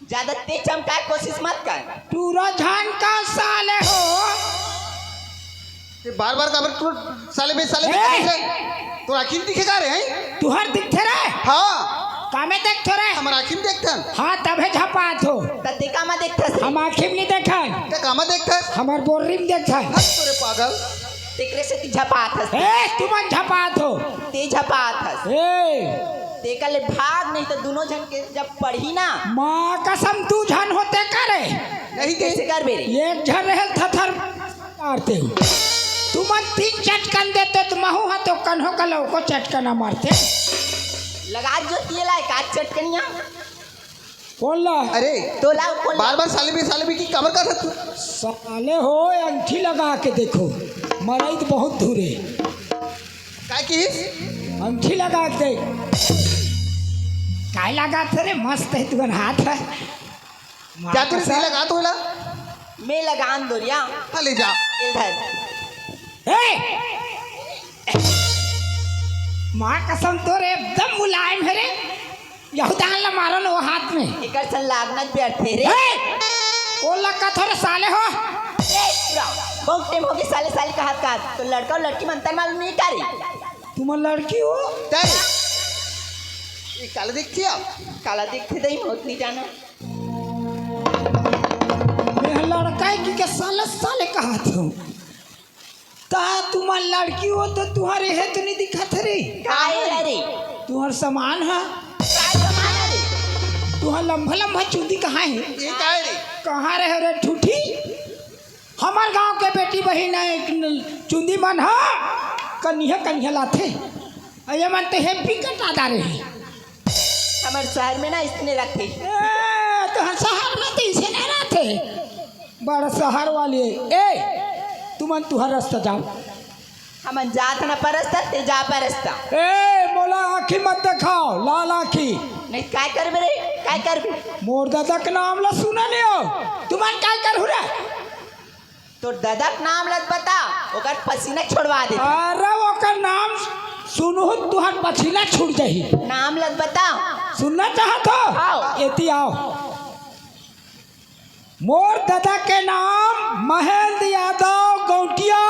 ज्यादा तेज चमका कोशिश मत कर। तू रझान का साले हो। बार बार काबर तू साले में दिख रहे तो आखिर दिखेगा रे हैं तू हर दिखते रहे। हाँ कामे देखते रहे। हमारा आखिर देखता हाँ तबे झपात हो। तते कामा देखता हम आखिर नहीं देखा क्या कामा देखता हमार बोर्री में देखा तोरे पागल तेकरे से ती झपात हस। ए तू मन झपात हो। ते झपात हस। ए ते कले भाग नहीं तो दोनों जन के जब पढ़ी ना माँ कसम तू झन होते करे नहीं कैसे कर बेरे एक झन रहे थथर मारते हो। तू मन 3 चटकन देते तो महू हा तो कन्हो कलो को चटकना मारते लगा जो तियला का चटकनिया बोल अरे तो ला बोल बार बार साले में की काबर का था तू साले हो अंगठी लगा के देखो मरई तो बहुत दूरे काय की अंगठी लगा के देख काय लगा थे रे मस्त है तुम हाथ है क्या तू नहीं लगा तो ला मैं लगान दोरिया हाँ ले जा इधर माँ कसम तोरे एकदम मुलायम है रे यहुदान ला मारो ना वो हाथ में एकर सन लागना बैठे रे ओ लगा थोड़े साले हो बहुत टाइम हो गया साले साले का हाथ का तो लड़का और लड़की मंतर मालूम नहीं करी तुम लड़की हो तेरे ये काला देखती आप काला देखते दही बहुत नहीं जाना मैं लड़का है कि साले साले का हाथ हो ता तुम लड़की हो तो तुम्हारे है तो नहीं दिखा थे रे काय रे तुम्हार सामान है काय सामान रे तुम्हार लंबा लंबा चूंदी कहाँ है ये काय रे कहाँ रहे रे ठूठी हमार गांव के बेटी बहन चुंदी मन हा कन्या लाथे अये मन तो हैप्पी कटा डारे हमारे शहर में ना इसने रखे तो हम शहर में तो इसे नहीं रहते बड़ा शहर वाले ए तुमन तुहर रास्ता जाओ हम जात ना परस्ता ते जा परस्ता ए मोला आँखी मत दिखाओ लाल आँखी नहीं काय कर बे काय कर मोर दादा के नाम ला सुना नहीं हो तुमन काय कर हो रे तो दादा के नाम लत बता ओकर पसीना छोड़वा दे अरे ओकर नाम सुनो तुहर पसीना छूट जाही नाम लत बता सुनना चाहत हो आओ एती आओ मोर दादा के नाम महेंद्र यादव गौटिया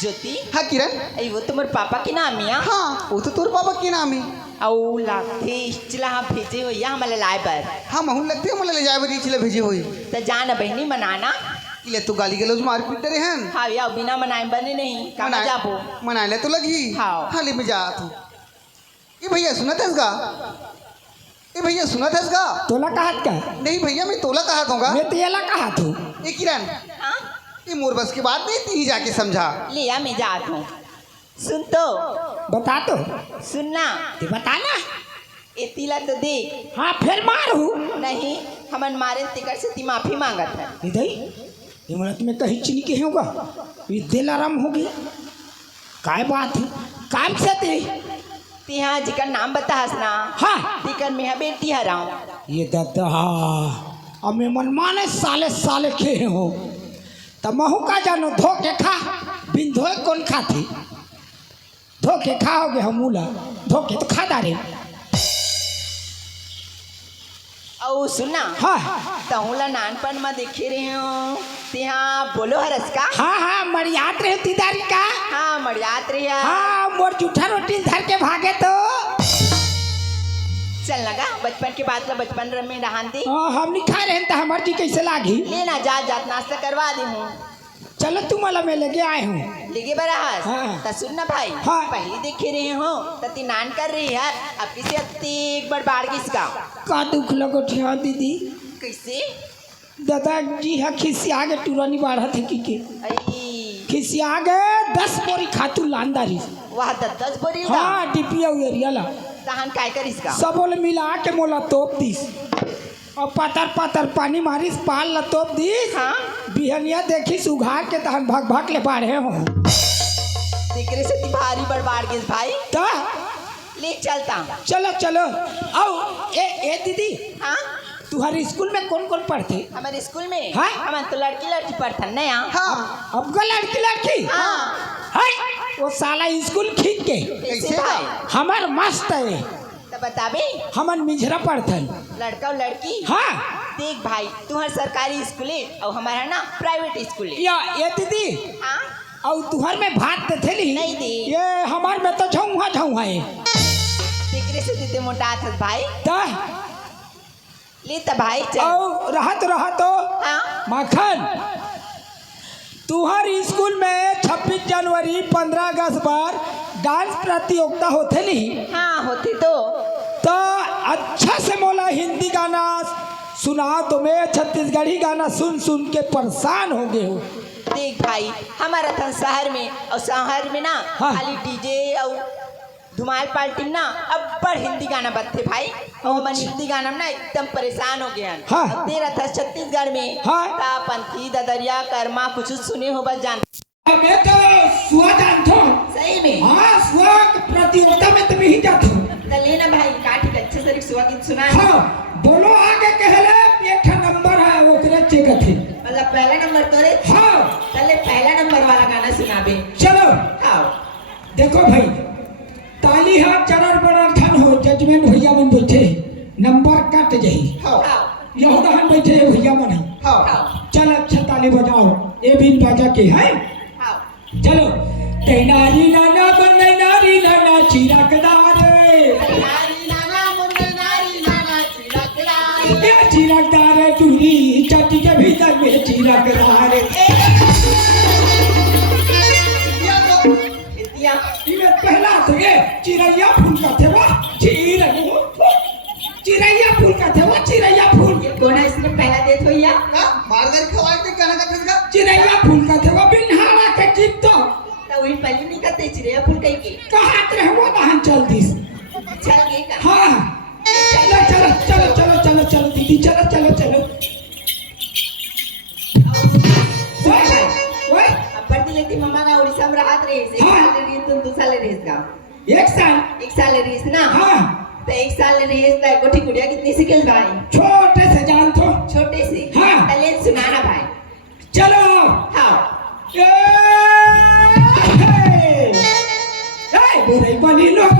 ज्योति हाँ किरण आई वो तुम्हारे पापा की नाम है हाँ वो तो तोर पापा की नाम है औ लागते इचला हाँ भेजे हो या हमारे लाए पर हाँ महून लगते हैं मतलब ले जाए बड़ी चिल्ला भेजे हुई तो जान बहनी मनाना इले तो गाली गलौज मार पीट डरे हैं हाँ या बिना मनाए बने नहीं कहाँ जाबो मनाए ले तो लगी हाँ। हाली में जा तू ये भैया सुना था इसका ये भैया सुना था इसका तोला कहा का नहीं भैया मैं तोला कहा दूंगा मैं तो येला कहा तू ये किरण हाँ ये मोर बस की बात नहीं थी जाके समझा लिया मैं जात हूँ सुन तो बता तो सुनना ते बताना ए तिला तो देख हाँ फिर मारू नहीं हमन मारे तिकर से ती माफी मांगत है इधर ये मतलब तुम्हें कहीं चीनी के होगा ये दिल आराम हो गया काय बात है काम से ते तिहा जिकर नाम बता हसना हाँ तिकर में बेटी हराऊं ये दादा अब मैं मन माने साले साले खे हो तब महू का जानो धोके खा बिन धोए कौन खाती धोके खाओगे हम मूला धोके तो खा डारे औ सुनना हाँ तहुला नानपन में देखे रहे हो तिहा बोलो हरस का हाँ हाँ मरियात रहे तीदारी का हाँ मरियात रही हाँ मोर जूठा रोटी धर के भागे तो चल लगा बचपन के बाद का बचपन में रहान दी हाँ हम नहीं खा रहे हैं तो हमारी जी कैसे लागी लेना जात जात नाश्ता करवा दी हूँ चलो तुम वाला मैं लेके आए हूँ लेके बरा हस हाँ। तो सुनना भाई हाँ। पहले देखे रहे हो तो ती नान कर रही है अब किसे एक बार बाढ़ गई इसका का दुख लगो ठिया दीदी कैसे दादाजी है खिसिया गए टूरानी बाढ़ा थे की आई खिसिया गए 10 बोरी खातू लानदारी वह 10 बोरी हाँ डिपिया उरिया ला तहन काय कर इसका सब बोले मिला के मोला तोप दीस और पतर पतर पानी मारिस पाल ला तोप दीस हाँ बिहनिया देखी सुघार के तहन भाग भाग ले बाढ़े हो तेरे से ती भारी बड़बाड़ गई भाई ता ले चलता चलो चलो आओ ए दीदी हाँ तुम्हारे स्कूल में कौन कौन पढ़ते हमारे स्कूल में हाँ? हमारे तो लड़की पढ़ता नया हाँ अब का लड़की हाँ वो साला स्कूल खींच के कैसे भाई हमार मस्त है तो बताबे हमन मिझरा पढ़थन। लड़का और लड़की। हाँ देख भाई तुम्हार सरकारी स्कूल है और हमारा ना प्राइवेट स्कूल है। या ये दीदी हाँ और तुहर में भात थे नहीं दी। ये हमार में तो झौहा झौहा है टिकरे से देते मोटा था भाई ता ले तो भाई चल। और रहत हाँ माखन तुहर स्कूल में 26 जनवरी 15 अगस्त पर डांस प्रतियोगिता होते नहीं हाँ होती तो अच्छा से मोला हिंदी गाना सुना तो मैं छत्तीसगढ़ी गाना सुन सुन के परेशान हो गए हो। देख भाई हमारा था शहर में और शहर में ना हाँ। खाली डीजे और धुमाल पार्टी में ना अब्बड़ हिंदी गाना बजते भाई और मन हिंदी गाना में ना एकदम परेशान हो गया। हाँ। तेरा था छत्तीसगढ़ में हाँ। पंथी ददरिया कर्मा कुछ सुने हो बस जान। मैं तो सुआ जानता हूँ सही में हाँ सुआ प्रतियोगिता में तो नहीं जाता हूँ। चले ना भाई काठी अच्छे से सुहा गीत सुना। हाँ बोलो आगे कहले एक नंबर है वो करे चेक थे मतलब पहला नंबर तो रे। हाँ चले पहला नंबर वाला गाना सुनाबे। चलो हाँ देखो भाई ताली हाथ चरण बड़ा ठन हो जजमेंट भैया मन बैठे नंबर कट जाही हाँ यह दहन बैठे भैया मन हाँ चल अच्छा ताली बजाओ ये बिन बाजा के है हाँ चलो तैनारी नाना बन्ने नारी नाना चिरागदार ये चिरागदार दूरी चट्टी के भीतर में चिरागदार ये पहला थे चिरैया फूल का थे वो चिरैया फूल का थे वो चिरैया फूल कौन है इसने पहला देत हो या मारगर खवाए थे कहना का किसका चिरैया फूल का थे वो बिनहारा के चिप तो वही पहले नहीं करते चिड़िया फूल कहीं के कहाँ रहे वो दहन चल दिस चल गए का। हाँ चलो चलो चलो चलो चलो चलो दीदी चलो चलो चलो ओए अब पढ़ती लेती मम्मा का उड़ीसा में राहत रही एक हाँ। साल रही तुम 2 साल रही का एक साल रही ना हाँ तो 1 साल रही है गोठी गुड़िया कितनी सिकल भाई छोटे से जान तो छोटे से हाँ। तले सुनाना भाई चलो हाँ बुरे बनी लोग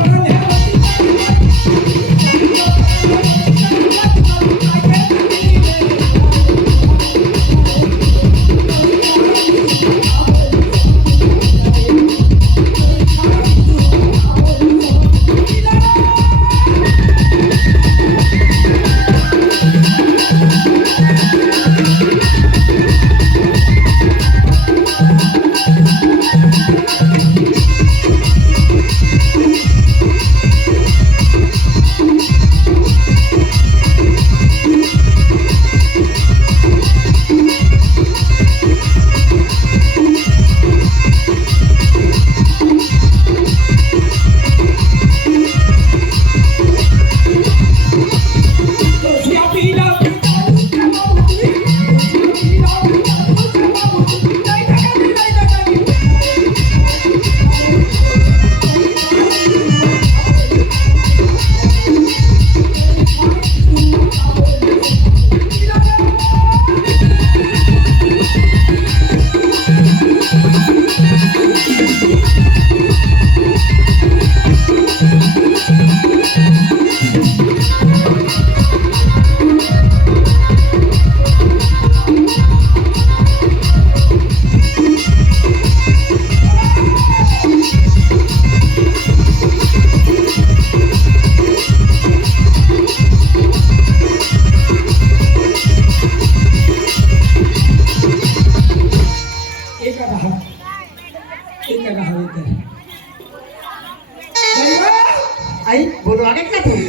आई बोलो आगे क्या तुम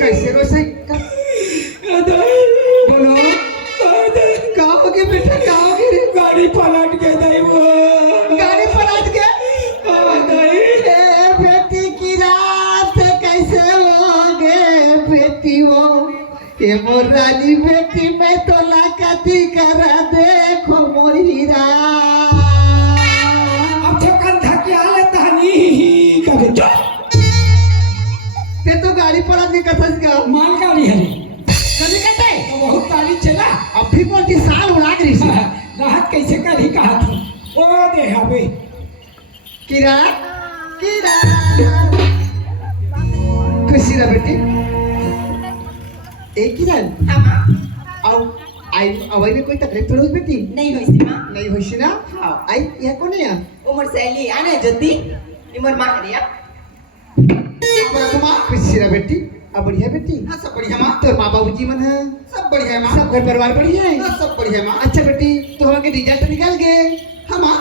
कैसे रोसे बोलो कहाँ हो गए बेटा कहाँ हो गए गाड़ी पलट के दई वो गाड़ी पलट गए ए बेटी की रात कैसे हो गए बेटी वो ये मोर रानी बेटी मैं तो लाकती करा देखो मोर हीरा अब तो कंधा की हालत हनी करे जो ते तो गाड़ी पलट के कसस का माल गाड़ी हरी कभी कहते तो बहुत गाड़ी चला अब भी बोलती साल उड़ा गई सी राहत कैसे करी कहा था ओ दे हवे किरा किरा एक ही रन हाँ माँ आओ आई अवई में कोई तकलीफ थोड़ी हुई बेटी नहीं हुई सी माँ नहीं हुई सी ना हाँ आई यह कौन है उमर सहेली आने ज्योति इमर माँ हरिया हमारा तो माँ खुशी रहा बेटी अब बढ़िया बेटी हाँ सब बढ़िया माँ तो माँ बाबू जी मन है सब बढ़िया है माँ सब घर परिवार बढ़िया है हाँ सब बढ़िया है माँ अच्छा बेटी तो हमारे रिजल्ट निकल गए हाँ माँ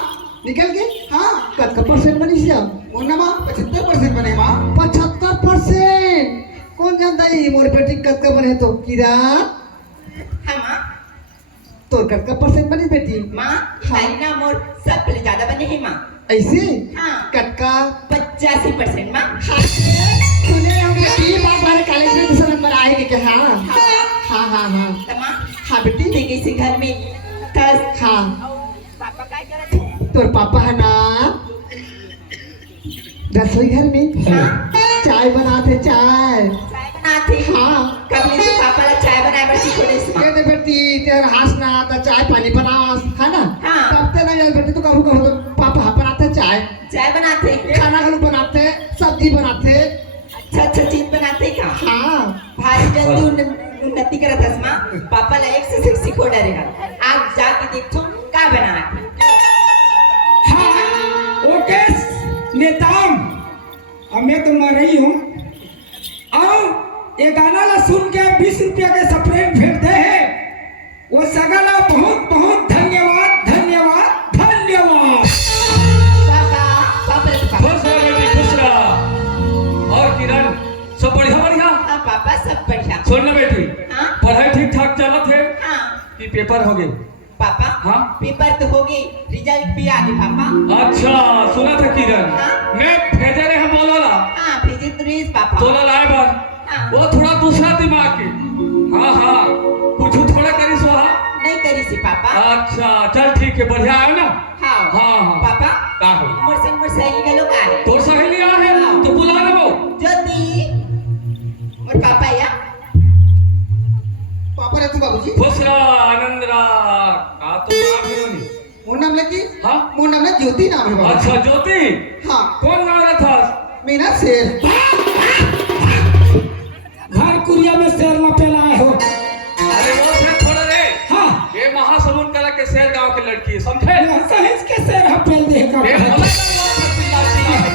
निकल गए हाँ कत का परसेंट बनी सी वो ना माँ 75% बने माँ 75%। कौन जानता है मोर बेटी कत का बने तो किरा हाँ माँ तो कत का परसेंट बनी बेटी माँ खाली ना मोर सब पहले ज्यादा बने हैं माँ ऐसे हाँ कत का 85% माँ सुने हम बेटी बात हमारे कॉलेज में दूसरा नंबर आएगा क्या हाँ हाँ हाँ हाँ तो माँ हाँ बेटी देखिए इसी घर में कस हाँ पापा क्या करते हैं तोर पापा है ना रसोई घर में हाँ चाय बनाते चाय चाय बनाते हैं हाँ कभी से पापा ला चाय बनाए बच्ची थोड़े से कहते बेटी तेरा हास ना आता चाय पानी बनाओ है ना हाँ। तब ते ना यार बेटी तू कहो कहो तो पापा बनाते चाय चाय बनाते हैं खाना घर बनाते सब्जी बनाते अच्छा अच्छा चीज बनाते हैं का हाँ भारी जल्दी उन्नति करत हस माँ पापा ला एक से सिखो डरे है आज जाके देखो का बना हाँ ओके नेताम अब मैं तो मर रही हूँ आओ ये गाना ला सुन के 20 रुपया के स्प्रेड फेंकते हैं वो सगला बहुत बहुत धन्यवाद धन्यवाद धन्यवाद पापा पापा रे पापा खुश रहो बेटी खुश रहो। और किरण सब बढ़िया बढ़िया हाँ पापा सब बढ़िया सुन ना बेटी हाँ पढ़ाई ठीक ठाक चलत है हाँ कि पेपर हो गए पापा हाँ? पेपर तो हो गई रिजल्ट भी आ गई पापा अच्छा सुना था किरण हाँ? मैं भेजे रहे हम बोला हाँ भेजे तो रेस पापा तोला लाए बार हाँ वो थोड़ा दूसरा दिमाग के हाँ हाँ कुछ थोड़ा करी सो हाँ नहीं करी सी पापा अच्छा चल ठीक है बढ़िया है ना हाँ हाँ हाँ पापा का हो मोर सहेली का लोग आ रहे तोर सहेली आ है हाँ। तो बुला लो ज्योति मोर पापा या पापा रे तू बाबूजी खुश रहा आनंद रहा का तो नाम है नहीं मोर नाम लेती हाँ मोर नाम ले ज्योति नाम है बाबू अच्छा ज्योति हाँ कौन नाम रहा था मीना शेर घर कुरिया में शेर न फैलाए हो अरे वो शेर थोड़ा रे हाँ ये महासमुंद कला के शेर गांव की लड़की है समझे सहेज के शेर हम फैल दे का ये भला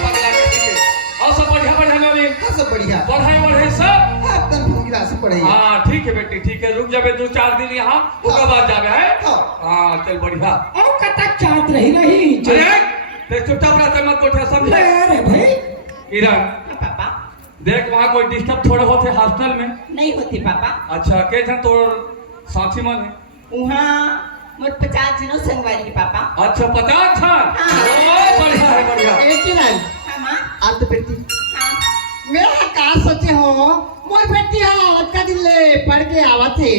पगला के ठीक है और सब बढ़िया बढ़िया नवी हाँ सब बढ़िया पढ़ाई वढ़ाई सब हाँ एकदम फुकरा से पढ़ाई हाँ ठीक है बेटी ठीक है रुक जाबे 2-4 दिन यहाँ उसके बाद जाबे है हाँ। हाँ चल बढ़िया और कतक चाहत रही अरे ते चुपचाप रहते मत कोठे समझे अरे भाई किरण हाँ, पापा देख वहाँ कोई डिस्टर्ब थोड़े होते हॉस्टल में नहीं होती पापा अच्छा के जन तोर साथी मन है वहाँ मोर 50 जनों संगवारी के पापा अच्छा 50 था हाँ। ओ बढ़िया है बढ़िया एक ही लाइन हाँ माँ आप तो बेटी हाँ मैं का सोचे हो मोर बेटी आवत का दिन ले पढ़ के आवत है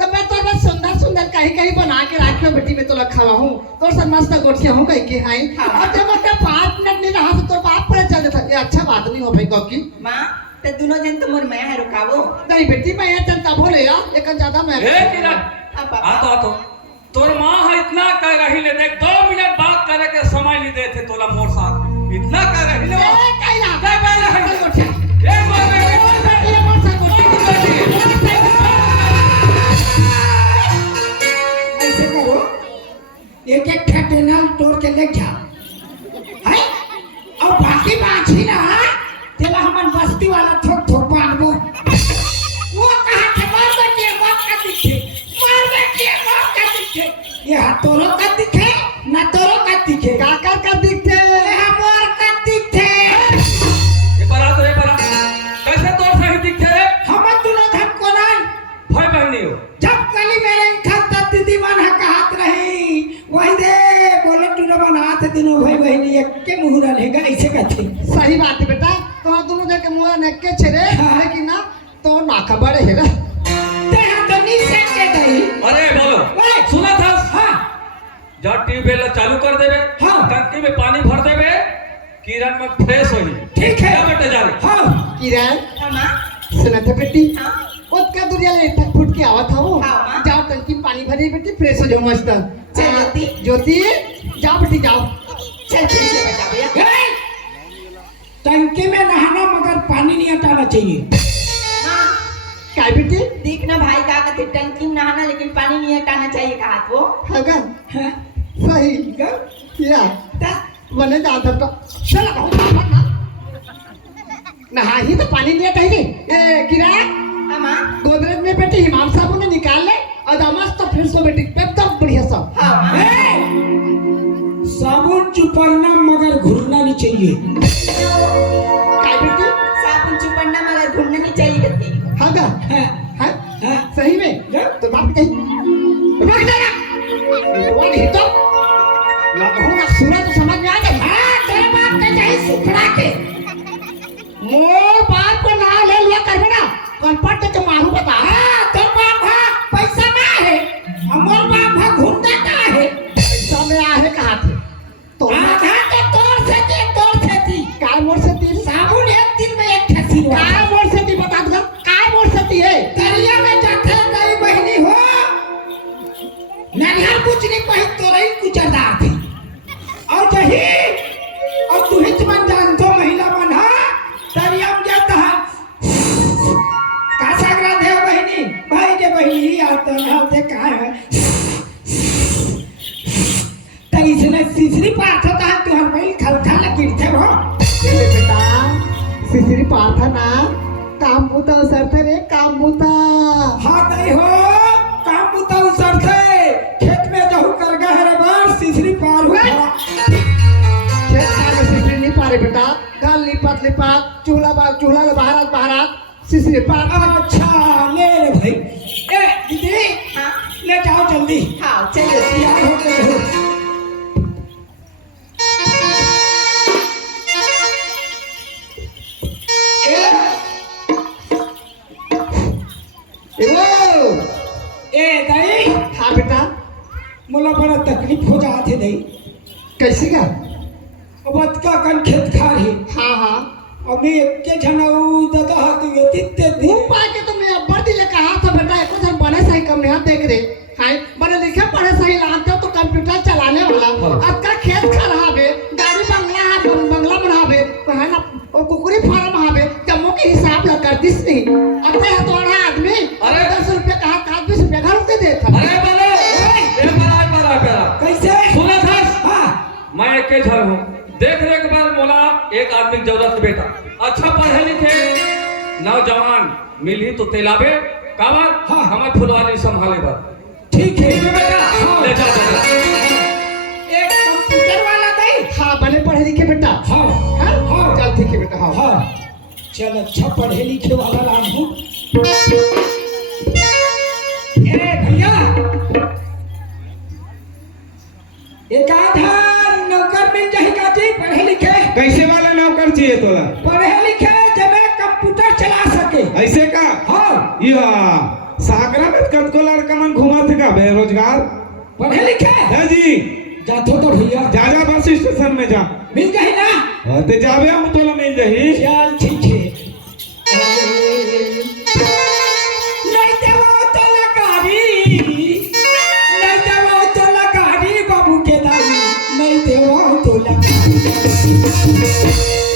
तो मैं तो बस सुंदर सुंदर कहीं कहीं बना के रखियो बेटी में तो रखवा हूँ तो सब मस्त गोठिया हूँ कहीं के हाई हाँ। और जब मैं 5 मिनट नहीं रहा तो बाप पर चल जाता ये अच्छा बात नहीं हो भाई कौकी माँ तो दोनों जन तो मोर मैं है रुकावो नहीं बेटी मैं ये जनता बोले यार एक ज्यादा मैं ए किरण हाँ पापा आ तो तोर माँ है इतना कह रही ले देख 2 मिनट बात करे के समय नहीं देते तोला मोर साथ इतना कह रही ले ए कैला दे बेले है चल गोठिया ए मोर बेटी ये मोर सा गोठिया ऐसे करो एक एक ठेकेनाल तोड़ के ले जा है और बाकी बाछी ना तेला हमन बस्ती वाला थोक थोक बांधबो वो कहा के मार के मौत का दिखे ये हाथोरो का दिखे ना तोरो का दिखे काकर का दिखते ये हमर का दिखे ये बरा कैसे तोर सही दिखे हम दोनों धन को नहीं भाई बहनी हो जब कली मेरे खाता दीदी मन हाथ रही वही दे बोले तूने बनात दिनों भाई बहनी एक के मुहरा लेगा ऐसे कहते सही बात है बेटा तो दोनों जगह मुंह नेके छेरे हाँ। लेकिन ना तो नाका बड़े है ना ते हाथ तो नीचे के गई अरे बोलो ओए। सुना था हाँ जब ट्यूबवेल चालू कर देवे हाँ। टंकी में पानी भर देवे किरण में फ्रेश होई ठीक है क्या बेटा जा रहे हाँ किरण हाँ माँ सुना था बेटी हाँ उसका दुनिया ले तक फुट के आवा था वो हाँ, माँ। जाओ टंकी में पानी भरी बेटी फ्रेश हो जाओ मस्त चल, ज्योति। ज्योति जाओ बेटी जाओ चल फिर से बता भैया ए! टंकी में नहाना मगर पानी नहीं हटाना चाहिए माँ क्या बेटी देख हगा हाँ, सही गम या ता बने जाता तो चल ना नहा ही तो पानी नहीं चाहिए ए किरा हाँ माँ गोदरेज में बेटे हिमाम साहब ने निकाल ले और दमस तो फिर सो बेटी एकदम बढ़िया सब हाँ माँ साबुन चुपड़ना मगर घुरना नहीं चाहिए। काय बेटी साबुन चुपड़ना मगर घूमना नहीं चाहिए करती हगा हाँ, हाँ हाँ, सही में तो बात कही भाग जाना वो नहीं तो लगूंगा सूरज तो समझ में आ गया हाँ तेरे बाप का चाहिए सुखड़ा के मोर बाप को ना ले लिया कर बेटा कनपट तो मारू बता हाँ, तेरे बाप हाँ, पैसा ना है, हमार बाप हाँ घूरना का है। पैसा में आहे कहा थे तो आधा के तोड़ से थी, काय मोर से तीर साबुन एक दिन में एक ठसी हुआ। काय मोर से ती बता दो काय मोर से ती है दरिया में जाते गई बहनी हो, नरिया कुछ नहीं पही तो रही गुजरदार थी। और जही, और तू हिच मन जान तो महिला मन हा, दरिया में जाता है। कासा ग्रंथ है बहनी, भाई के बहनी ही आते हैं, आते कहाँ है? तो इसने तीसरी बात होता है, तू हर महिल खल गिरते हो। ये बेटा सिसरी प्रार्थना काम बुता सरते रे काम बुता हाँ नहीं हो, काम बुता उसर थे, खेत में जहू कर गए रे बार, तीसरी पार हुआ। खेत का सिसरी नहीं पारे बेटा गाल लिपात चूल्हा ले बाहर सिसरी पार अच्छा ले रे भाई। ए दीदी हाँ ले जाओ जल्दी, हाँ चलिए तैयार हो गए हो। ए दाई हाँ बेटा मोला बड़ा तकलीफ हो जाते दाई। कैसे का अब का कन खेत खा रही, हाँ हाँ अभी एक के जनाऊ दादा हाथ व्यतीत दी। वो पाके तो मैं अब्बर दिले कहा था बेटा एको दिन बने सही कम नहीं देख रे हाय बने लिखे पढ़े सही लाते तो कंप्यूटर चलाने वाला अब का खेत खराबे गाड़ी बंगला बनावे कहा ना और कुकुरी फार्म हावे जम्मू के हिसाब लग कर दिस नहीं अते है तो आदमी अरे 10 रुपए कहा 20 रुपए घर के देता अरे बोलो ये बड़ा कैसे सुना था हाँ मैं एक के झर हूँ देख रे के बाद मोला एक आदमी की जरूरत बेटा अच्छा पढ़े लिखे नौजवान मिली तो तेलाबे कावर हाँ। हमारे फुलवारी संभाले बर ठीक है बेटा। हाँ। ले जा बेटा एक कंप्यूटर वाला दाई। हाँ बने पढ़े लिखे बेटा हाँ हाँ हाँ चल ठीक है बेटा हाँ हाँ चल अच्छा पढ़े लिखे वाला लाल हूँ। ए भैया एक आधा नौकर मिल जाएगा जी पढ़े लिखे। कैसे वाला नौकर चाहिए तोला? पढ़े लिखे जब कंप्यूटर चला सके। ऐसे का? हाँ या सागरा में कतको लड़का मन घुमा थे का बेरोजगार? पढ़े लिखे है जी जातो तो भैया जा बस स्टेशन में जा मिल जाए ना। हाँ, ते जावे हम तोला मिल जाही। चल ठीक है। नहीं देवो तो लकारी, नहीं देवो तो लकारी बाबू के दाई, नहीं देवो तो लकारी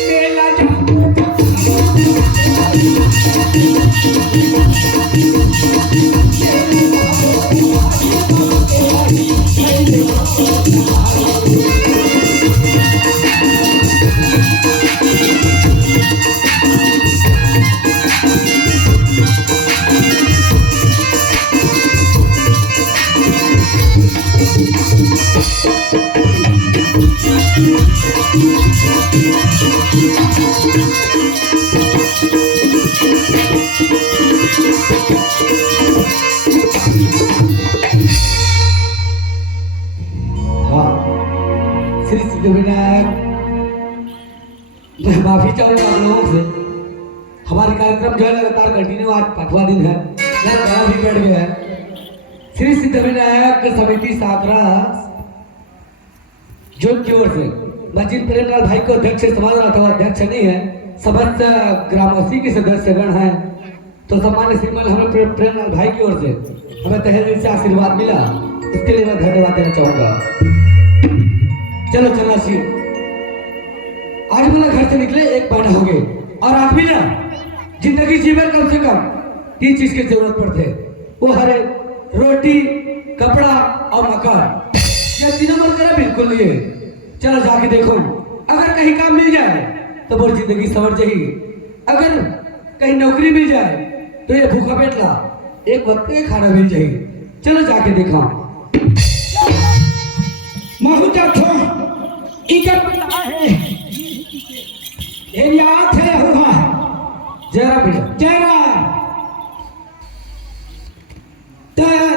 मेला जाऊं श्री सिद्धिविनायक मैं माफी चाहूंगा आप लोगों से। हमारे कार्यक्रम जो है लगातार कंटिन्यू आज 5वां दिन है, मेरा गला भी बैठ गया है। श्री सिद्धिविनायक समिति साकरा जोन की ओर से मैं जिन प्रेमलाल भाई को अध्यक्ष समझ रहा था, अध्यक्ष नहीं है, समस्त ग्रामवासी के सदस्यगण हैं, तो सम्मान्य श्रीमान हमें प्रेमलाल भाई की ओर से हमें तहे दिल से आशीर्वाद मिला, इसके लिए मैं धन्यवाद देना चाहूंगा। चलो चनासी आज मेरा घर से निकले 1 महीना हो गए और आदमी ना जिंदगी जीवन कम से कम 3 चीज की जरूरत पड़ते, वो हरे रोटी कपड़ा और मकान, ये तीनों मर्द बिल्कुल नहीं है। चलो जाके देखो, अगर कहीं काम मिल जाए तो मोर जिंदगी सवर जाएगी, अगर कहीं नौकरी मिल जाए तो ये भूखा पेटला एक वक्त के खाना मिल जाएगी। चलो जाके देखो। महू देखो इधर पता है ये याद है हुआ जरा बेटा जरा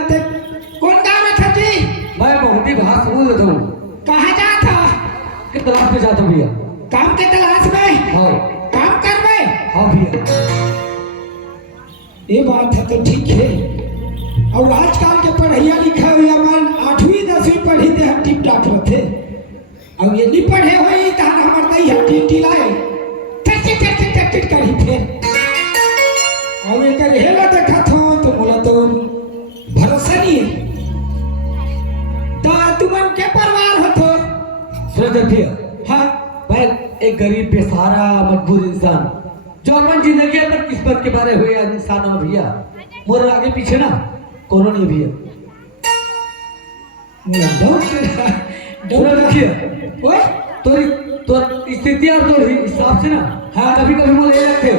ते कौन काम में था जी? मैं बहुत ही बाहर समझ लेता हूँ। कहाँ जा था? कि तलाश में जाता हूँ भैया। काम के तलाश में? हाँ काम कर में? हाँ भैया। ये बात है तो ठीक है। और आजकल के पढ़ैया लिखा हुआ मन 8वीं 10वीं पढ़ी थे हम टिप टाप रहते, और ये नहीं पढ़े हुई तो हमारे नहीं है टी लाए टट करी फिर और एक हेला देखा था तो बोला तो भरोसा नहीं है। तो तुमन के परिवार हो तो सुनो भैया, हाँ मैं एक गरीब बेसहारा मजबूर इंसान जो अपन जिंदगी पर किस्मत के बारे हुए इंसान हूँ भैया। मोर आगे पीछे ना कोनो नहीं भैया। सुनो देखिए, ओए तो स्थिति और तो हिसाब से ना हाँ कभी कभी मुझे लगते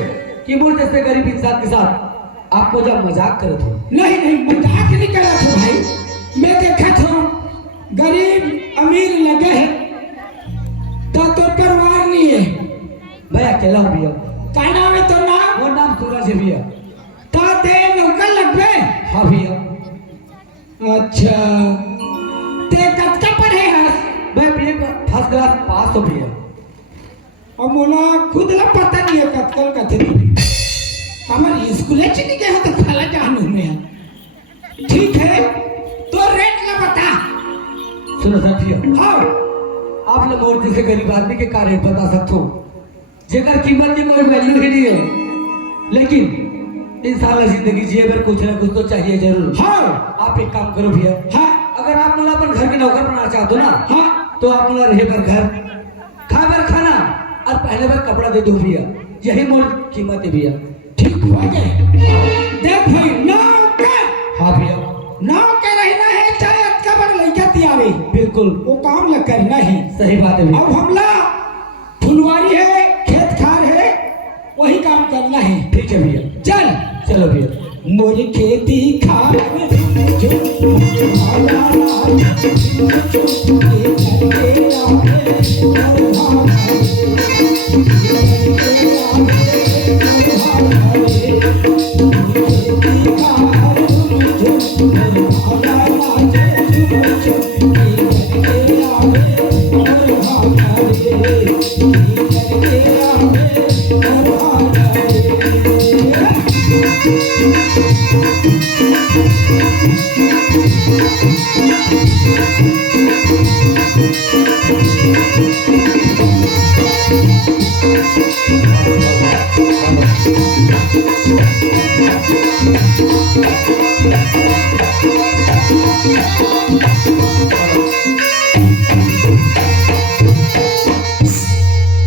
कि मुझ जैसे गरीब इंसान के साथ आप मुझे मजाक करते हो। नहीं मजाक नहीं करा था भाई, मैं देखा था गरीब अमीर लगे हैं तो परिवार नहीं है। मैं अकेला हूँ भैया। क्या नाम है तो नाम? वो नाम सूरज है भैया। तो दे नौकर लगवे? हाँ भैया। अच्छा ते कत्का पढ़े हैं? मैं भैया फर्स्ट क्लास पास हो भैया। और मोला खुद ला पता नहीं है कत्कल कथे हमारे स्कूल चली गए हो तो खाला जानू में। ठीक है तो रेट ला बता। सुनो सर भैया, हाँ आप लोग और जैसे गरीब आदमी के कार्य बता सकते हो जेकर कीमत की कोई वैल्यू ही नहीं है, लेकिन इंसान जिंदगी जिए पर कुछ ना कुछ तो चाहिए जरूर। हाँ आप एक काम करो भैया, हाँ अगर आप मुला अपन घर के नौकर बनाना चाहते हो ना हाँ तो आप मुला रहे पर घर, खा पर खाना और पहले बार कपड़ा दे दो भैया। यही मोल कीमत है भैया। ठीक हुआ गए। देख भाई नौकर, हाँ भैया नौकर रहना है चाहे अच्छा बड़ लड़का तियारे, बिल्कुल वो काम ल करना है। सही बात है भैया। अब हमला फुलवारी है खेत खार है वही काम करना है। ठीक है भैया, चल चलो भैया। मोरी खेती खार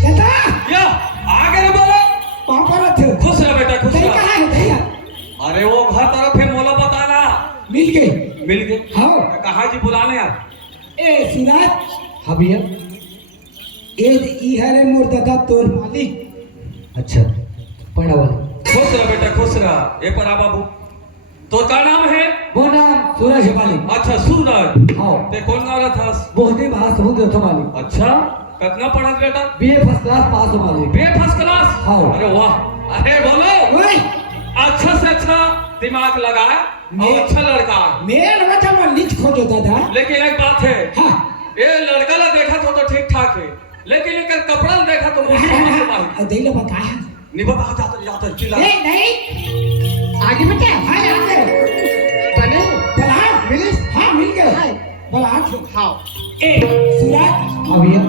दादा या आगे ना बोलो। वहाँ पर थे खुश रह बेटा, खुश नहीं रह। कहा है भैया? अरे वो घर तरफ है, मोला बताना। मिल गए? मिल गए। हाँ कहा जी बुलाने यार। ए सिराज हाँ भैया। ई हरे मोर दादा तोर मालिक। अच्छा पढ़ा वाला। खुश रह बेटा, खुश रह। ये पर आ बाबू, तो क्या नाम है? वो नाम सूरज है मालिक। अच्छा सूरज। हाँ ते कौन गाँव था? बहुत ही बाहर समुद्र था मालिक। अच्छा, कितना पढ़ा बेटा? बीए फर्स्ट क्लास पास हो मालिक। बे फर्स्ट क्लास। हाँ। अरे वाह, अरे बोलो। ओए अच्छा से अच्छा दिमाग लगाया और अच्छा लड़का। मेरे बच्चा में नीच खोजो दादा। लेकिन एक बात है, हाँ ये लड़का ला देखा तो ठीक ठाक है, लेकिन एक कपड़ा ला देखा तो मुझे समझ से बाहर। दे लो बता। नहीं बता, जाता चिल्ला। नहीं आगे बेटा। हाँ आगे बने बलहार मिली? हाँ मिल गए। हाँ। बलहार हाँ ए सिराज हाँ भैया।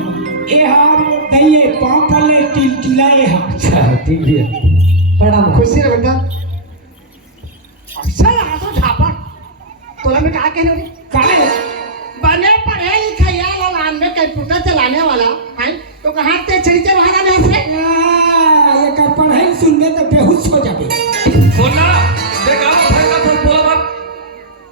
ए हम दइए पांव पले टिलाए हम। अच्छा ठीक भैया, प्रणाम। खुशी रह बेटा। अच्छा आसो झापा तोला में क्या कहने वाली? काहे बने पढ़े लिखे यार लान में कंप्यूटर चलाने वाला है तो कहाँ ते छड़ीचे वहां ना से? ये कर पढ़ाई सुनने तो बेहोश हो जाबे। सुनना देखा भाई का बोला बात।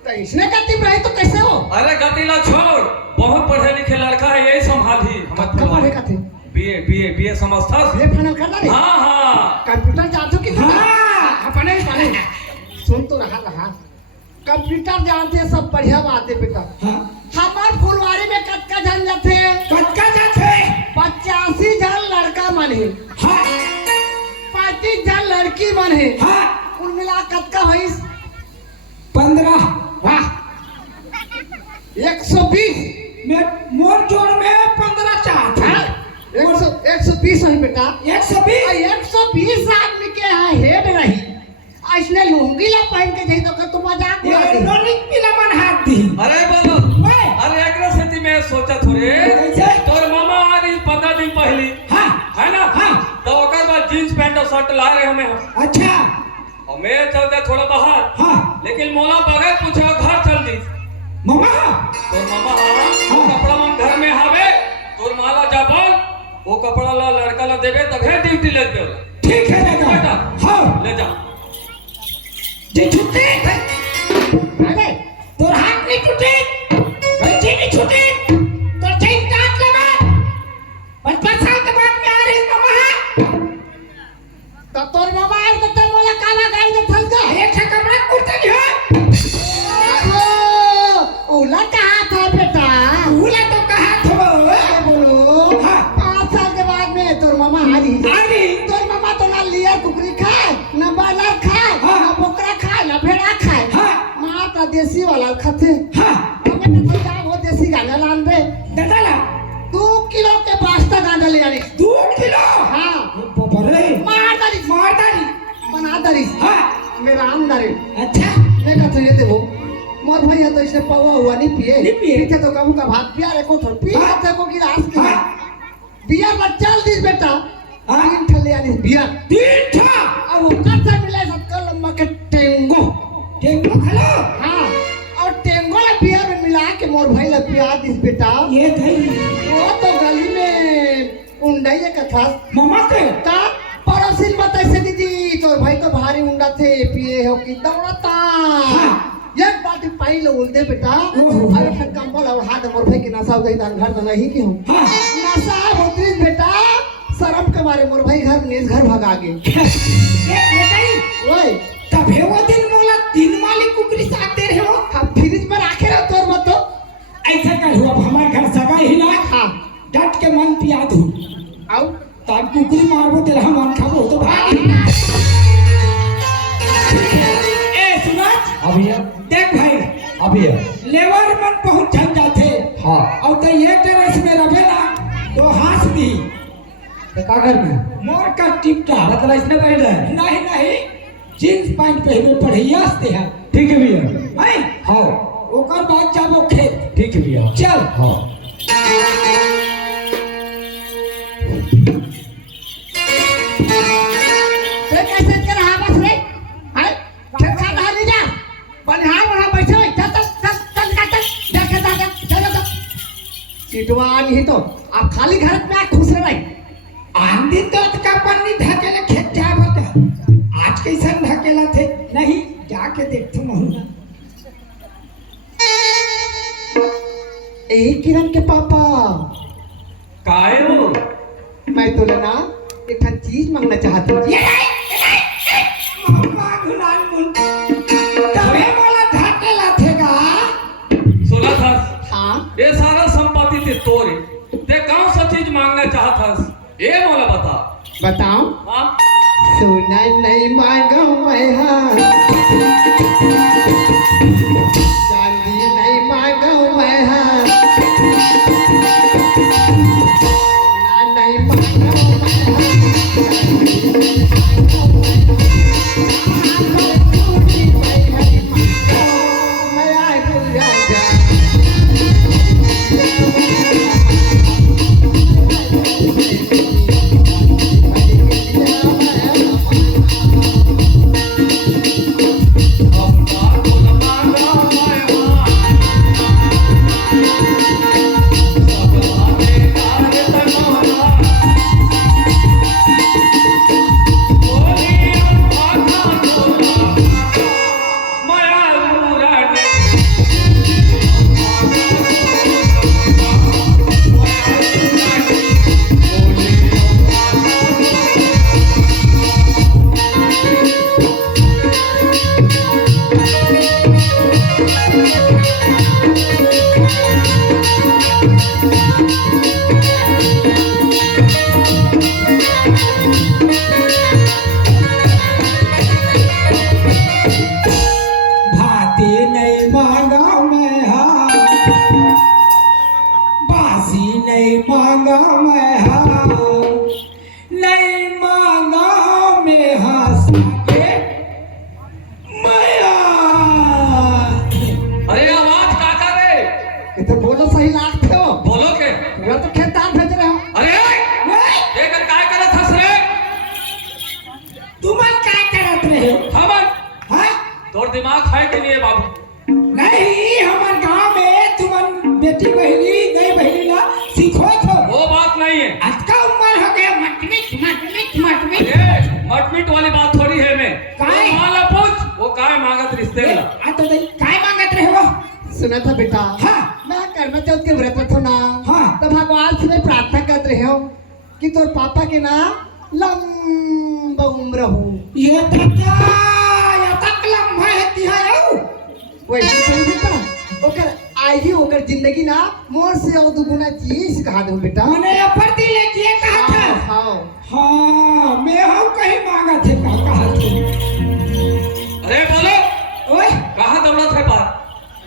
तो इसने कहती भाई तो कैसे अरे गतीला छोड़, बहुत पढ़े लिखे लड़का है, यही संभाली कब का थे बीए समझता ये फाइनल करना रे हाँ हाँ कंप्यूटर जानते हो कि हाँ। अपने सुन तो रहा कंप्यूटर जानते हैं, सब बढ़िया बात है बेटा। हाँ हमार फुलवारी में कतका जन जाते कटका जाते 85 जन लड़का मन है, हाँ 35 जन लड़की मन है, हाँ कुल मिला कतका हुई 15 वाह 120 में मोर जोड़ में 15 चाहते 120 है बेटा। 120 और 120 आदमी के यहाँ हेड रही, इसने लुंगी ला पहन के जाई तो तुम मजाक ये उड़ाते रोनिक पिला मन हाथ दी अरे बोलो ओए अरे एकरा स्थिति में सोचा थोड़े कैसे? तोर मामा आ रही 15 दिन पहले हाँ है ना हाँ। तो ओकर बाद जींस पैंट और शर्ट ला रहे हमें हम अच्छा और मैं चलते थोड़ा बाहर हाँ लेकिन मोला बगैर पूछे घर चल दी मामा तोर मामा वो कपड़ा मन घर में हावे तोर माला जा बोल वो कपड़ा ला लड़का ला देवे तभे ड्यूटी लग गयो ठीक है बेटा बेटा हाँ ले जा जी छुट्टी अरे तोर हाथ नहीं टूटे बच्चे नहीं छूटे तो चेन काट लगा 55 साल के बाद में आ रही मामा तो तोर मामा आए तो तुम बोला काला गाड़ी में फंस गए। एक से कमरा कुर्ता नहीं ओहो, ओला कहाँ था बेटा? भूला तो कहा था अरे बोलो हाँ। 5 साल के बाद में तोर मामा आ रही तोर मामा तो ना लिया कुकरी खाए ना बालर खाए हाँ। ना बोकरा खाए ना भेड़ा खाए हाँ। मात्र देसी वाला खाते। हाँ हमें तो जा वो देसी गाना लान दे दादा 2 किलो के पास्ता गाना ले आने 2 किलो हाँ बबरे मार दारी बना दारी हाँ मेरा आम दारी अच्छा मैं कहते ये देखो मोर भाई है तो इसे पवा हुआ नहीं पिए नहीं पिए। पीछे तो कहूँ का भात पिया रे को थोड़ पी हाँ। जाते को गिलास के हाँ। बिया बच्चा दिस बेटा हाँ। 3 ठले आनी बिया तीन था अब वो कच्चा मिला सबका लम्बा के टेंगो टेंगो खलो हाँ और टेंगो ला बिया में मिला के मोर भाई ला पिया दिस बेटा ये धई वो तो गली में उंडाई का था मामा के का पड़ोसिन बताइए दीदी तो भाई तो भारी उंडा थे पिए हो कि दौड़ता हाँ। एक बाटी पाई लो उल्टे बेटा ओहो। अरे फिर कंबल और हाथ मोर भाई के नशा हो गई दान घर तो नहीं की हूँ हाँ नशा होती बेटा शर्म के मारे मोर भाई घर निज घर भगा गए ये धई ओए तब है वो दिन मोला 3 माली कुकरी साथ दे रहे हो हम फ्रिज में रखे रहो तोर मत तो ऐसा कर हुआ हमारे घर सगा ही ना हाँ डट के मन पिया दू आओ तब कुकरी मारबो तेरा हम मन खाबो तो भाग ए सुनत अभी देख भाई अभी लेबर मन बहुत झंझट थे हाँ और तो ये टेरेस में रहे ना तो हंस दी तो कागर में मोर का टिपटा मतलब इसने पहन रहा है नहीं नहीं जींस पैंट पहने पढ़ैया से है ठीक है भैया हैं हाँ ओकर बाद जाबो खेत ठीक है भैया चल हाँ ते कैसे कर रहा बस रे हाय खेत खा रहा नहीं जा बनिहार वहां बैठे हो चल चल चल चल चल देख चल चल चिटवान ही तो आप खाली घर में खुश रह भाई आंधी तो का पन्नी ढकेले खेत जाबो तो आज कैसन ढकेला थे नहीं जाके देखतो महू ए किरण के पापा काहे हो मैं तो ना एक ठन चीज मांगना चाहती हूँ ये मां गुलाल मुन तबे मोला ढकेला थेगा सोला था हाँ ये सारा संपत्ति ते तोरे ते कौन सा चीज मांगना चाहता ये मोला बता बताओ हाँ सोना नहीं मांगा मैं हाँ चांदी नहीं मांगा मैं हाँ सोना नहीं मांगा मैं हाँ रहे हमन हाँ तोर दिमाग है कि नहीं है बाबू? नहीं हमारे गांव में तुमन बेटी बहनी गई बहनी ना सीखो तो वो बात नहीं है। अटका उम्र हो गया मटमिट ये मटमिट वाली बात थोड़ी है मैं। काय? वो माला पूछ वो काय मांगत रिश्ते ला। आ तो नहीं काय मांगत रहे हो सुना था बेटा हाँ मैं करना चौथ के व्रत में था ना हाँ। तो भगवान से मैं प्रार्थना कर रहे हो कि तोर पापा के ना लंबा उम्र हो। ये तो क्या ये तक लंबा है तिहाऊ वैसे कहीं बेटा ओकर आयु ओकर जिंदगी ना मोर से और दुगुना चीज कहा दो बेटा। मैंने अपर्ति लेके कहा था हाँ हाँ मैं हम कहीं मांगा थे कहा थे अरे बोलो ओए कहाँ दौड़त है बात?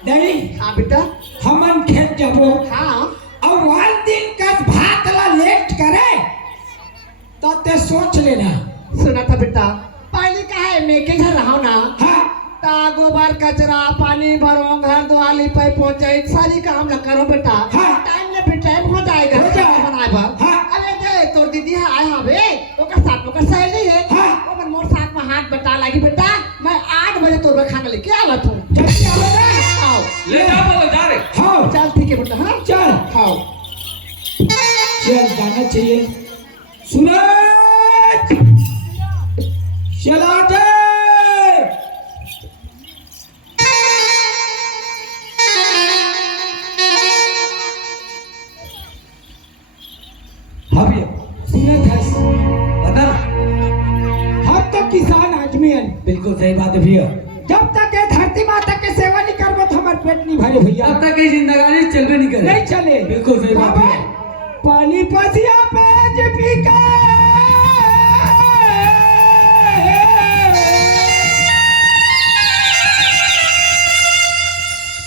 नहीं हाँ बेटा हमन खेत जबो हाँ और वन दिन का भात ला लेट करे तो ते सोच लेना सुना था बेटा पहले का है मैं के घर रहा ना हाँ ता गोबर कचरा पानी भरो घर दुआली पे पहुंचे सारी काम न करो बेटा। हाँ। टाइम ले भी टाइम हो जाएगा हो जाए। बनाए बार हाँ। अरे दे तोर दीदी है आए हवे ओकर साथ ओकर सहेली है हाँ। वो मन मोर साथ में हाथ बटा लगी बेटा मैं 8 बजे तोर खाना लेके आवत हूं। जल्दी आओ ना आओ ले जा बोलो जा रे। हाँ चल ठीक है बेटा। हाँ चल आओ चल जाना चाहिए सूरज चला जा हाँ भैया सूरज है बता हम तो किसान आदमी हैं बिल्कुल सही बात है भैया। जब तक ये धरती माता के सेवा नहीं करबो तो हमारे पेट नहीं भरे भैया तब तक ये जिंदगानी चलबे नहीं करे। नहीं चले बिल्कुल सही बात है। पानी पसिया पे जे पी के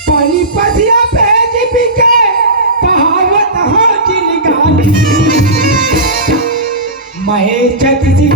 पानी पसिया पे जे पी के कहावत हो जिनगानी मैं जग जी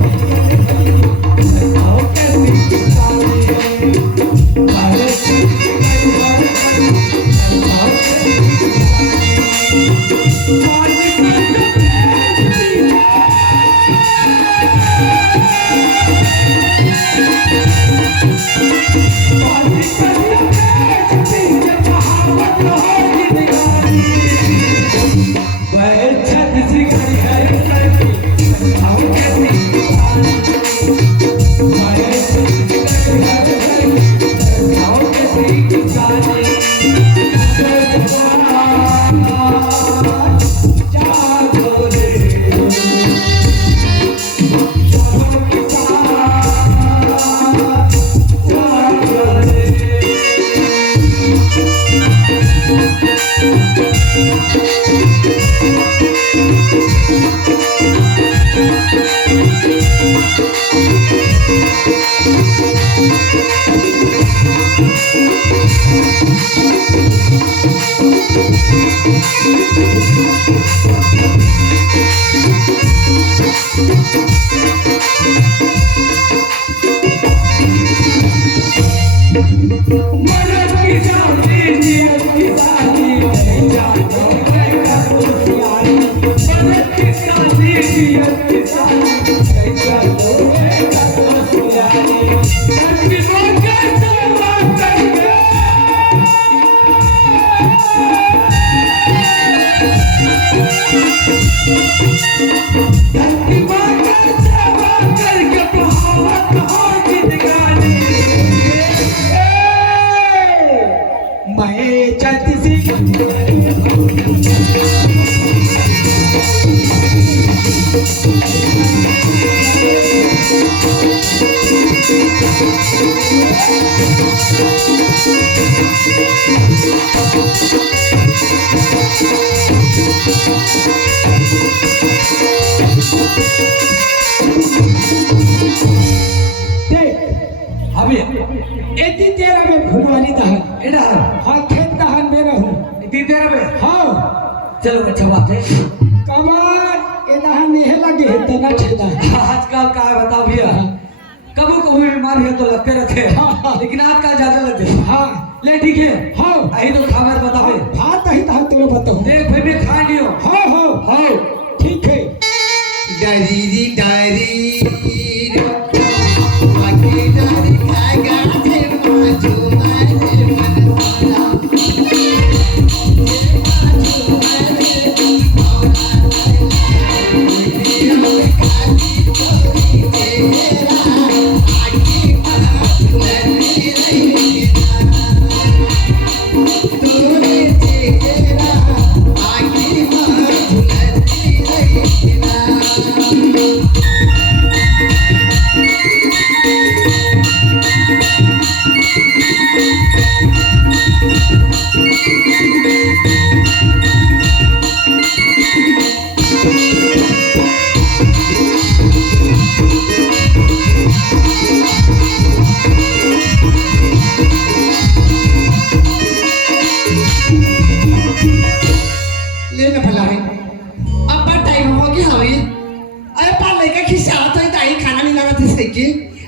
मैं जल्दी से हाँ भैया एती तेरा में फुलवारी दहन एडा हाँ खेत दहन में रहूं इतनी देर में हाँ चलो अच्छा बात है। कमाल ए दहन नहीं लगे है तना छेदा आजकल का है बताओ भैया कभी कभी बीमारी है तो लगते रहते हैं हाँ। लेकिन आजकल ज्यादा लगते हैं। हाँ ले ठीक है हाँ आई तो खावर बताओ भात ही दहन तेरे बताओ देख भाई मैं खा लियो हाँ हाँ हाँ ठीक है डायरी डायरी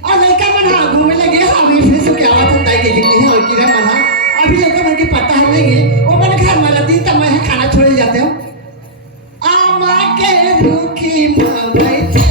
और लड़का मन हाँ घूमे लगे अभी फिर से क्या बात होता है कि नहीं और किधर मन हाँ अभी लड़का मन के पता है नहीं वो मन घर में लती तब मैं खाना छोड़ जाते हो आमा के रुखी माँ बैठे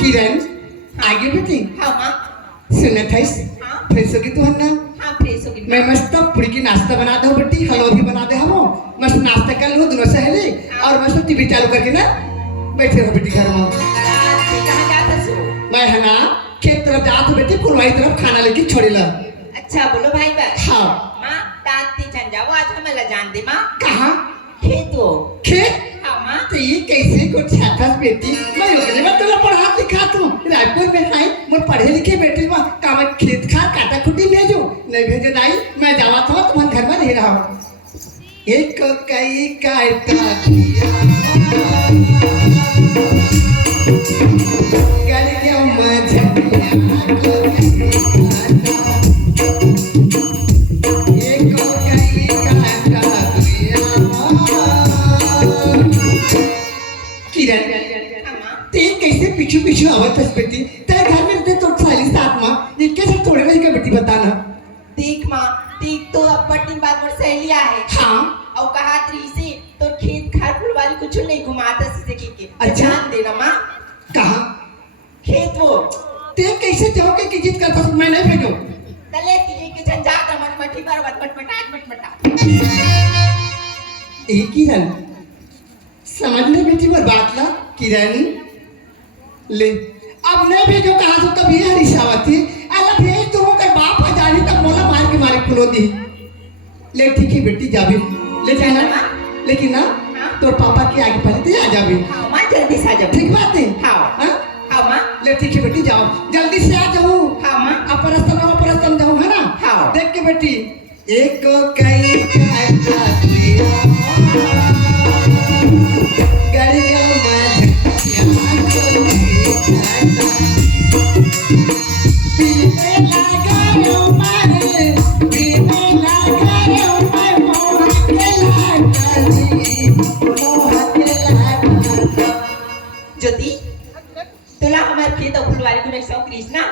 किरण आगे बेटी हाँ माँ सुनत है हाँ फ्रेश होगी तू है हाँ फ्रेश होगी मैं मस्त पूरी की नाश्ता बना दो बेटी हलवा भी बना दे हम मस्त नाश्ता कर लो दोनों सहेली और मस्त टीवी चालू करके ना बैठे रहो बेटी घर में कहाँ जाता सो मैं है ना खेत तरफ जात बेटी फुलवाई तरफ खाना लेके छोड़े ला अच्छा बोलो भाई बस हाँ माँ ताती चल जाओ आज हमें ले जान दे माँ कहाँ खेत हो खेत हाँ माँ तो ये कैसे कुछ छाता बेटी मैं योगने में तुला पढ़ा लिखा तू रायपुर में आई मैं पढ़े लिखे बेटी माँ काम खेत खा काटा खुटी भेजो नहीं भेजो दाई मैं जावा था तुम्हारे घर में नहीं रहा हूँ एक कई काटा दिया कर गया मझलिया को एक कई काटा दिया किरण हाँ माँ ते कैसे पीछू पीछू आवत है बेटी तेरे घर में तो साली साथ माँ ये कैसे थोड़े रही का बेटी बताना देख माँ देख तो अब बड़ी बात और सहेलिया है हाँ और कहा त्री से तो खेत खार फुलवारी कुछ नहीं घुमाता सीधे के अच्छा। ध्यान देना माँ कहाँ खेत वो ते कैसे जाओगे कि जिद करता मैं नहीं भेजो तले तिले के झंझाट मट मटी पर मट एक किरण समझने बेटी वो बात ला किरण ले अब नहीं भेजो कहाँ से तब ये हरिशावती अल्लाह भेज तो कर बाप आ जानी तब मोला मार के मारे खुलो दी ले ठीक है बेटी जाबी ले जाना लेकिन ना तो पापा के आगे पहले तो आ जाबी हाँ माँ जल्दी से आ जाओ ठीक बात है हाँ हाँ हाँ माँ ले ठीक है बेटी जाओ जल्दी से आ जाओ हाँ माँ अपरस्तम जाओ है ना हाँ। देख के बेटी एक कई काटा दिया गड़िया पीने लगा रो मारे पीने लगा रो मैं मोह के लागा जी मोह के लागा ज्योति तुला हमारे खेत और फुलवारी घूमे शौक कृष्णा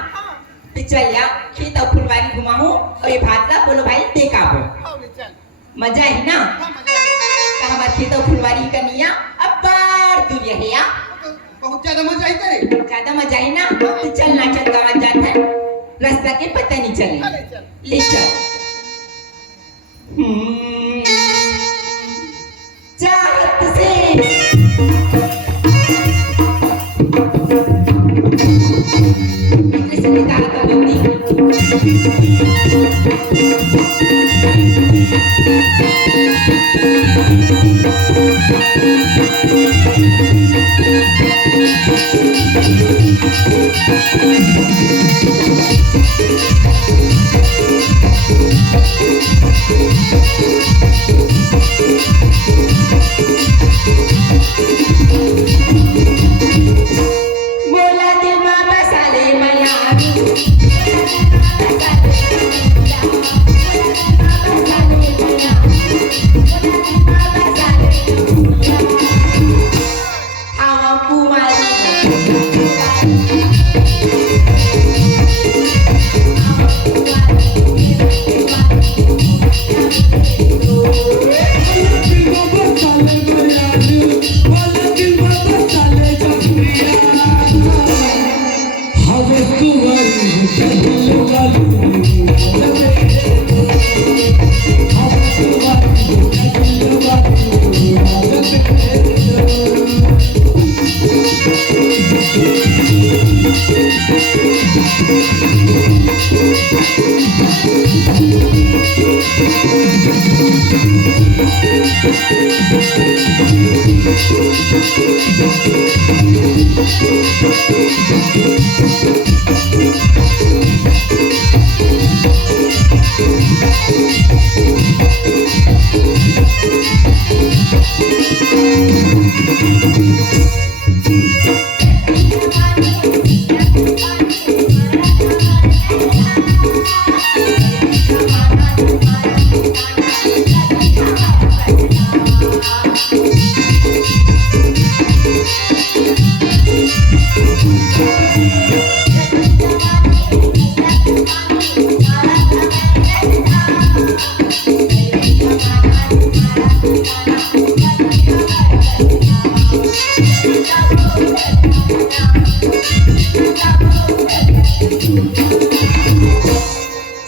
तो चल या खेत और फुलवारी घुमाऊं और ये भातला बोलो भाई देखा वो मजा है ना तो हमारे खेत और फुलवारी का निया अब बार दूर है या बहुत ज्यादा मजा आई तेरे ज्यादा मजा है ना तो चल ना चल गाँव जाता है रास्ता के पता नहीं चले ले चल चाहत से इतने से निकाल कर बोला दिल मामा साले मयारू हवा कुमारी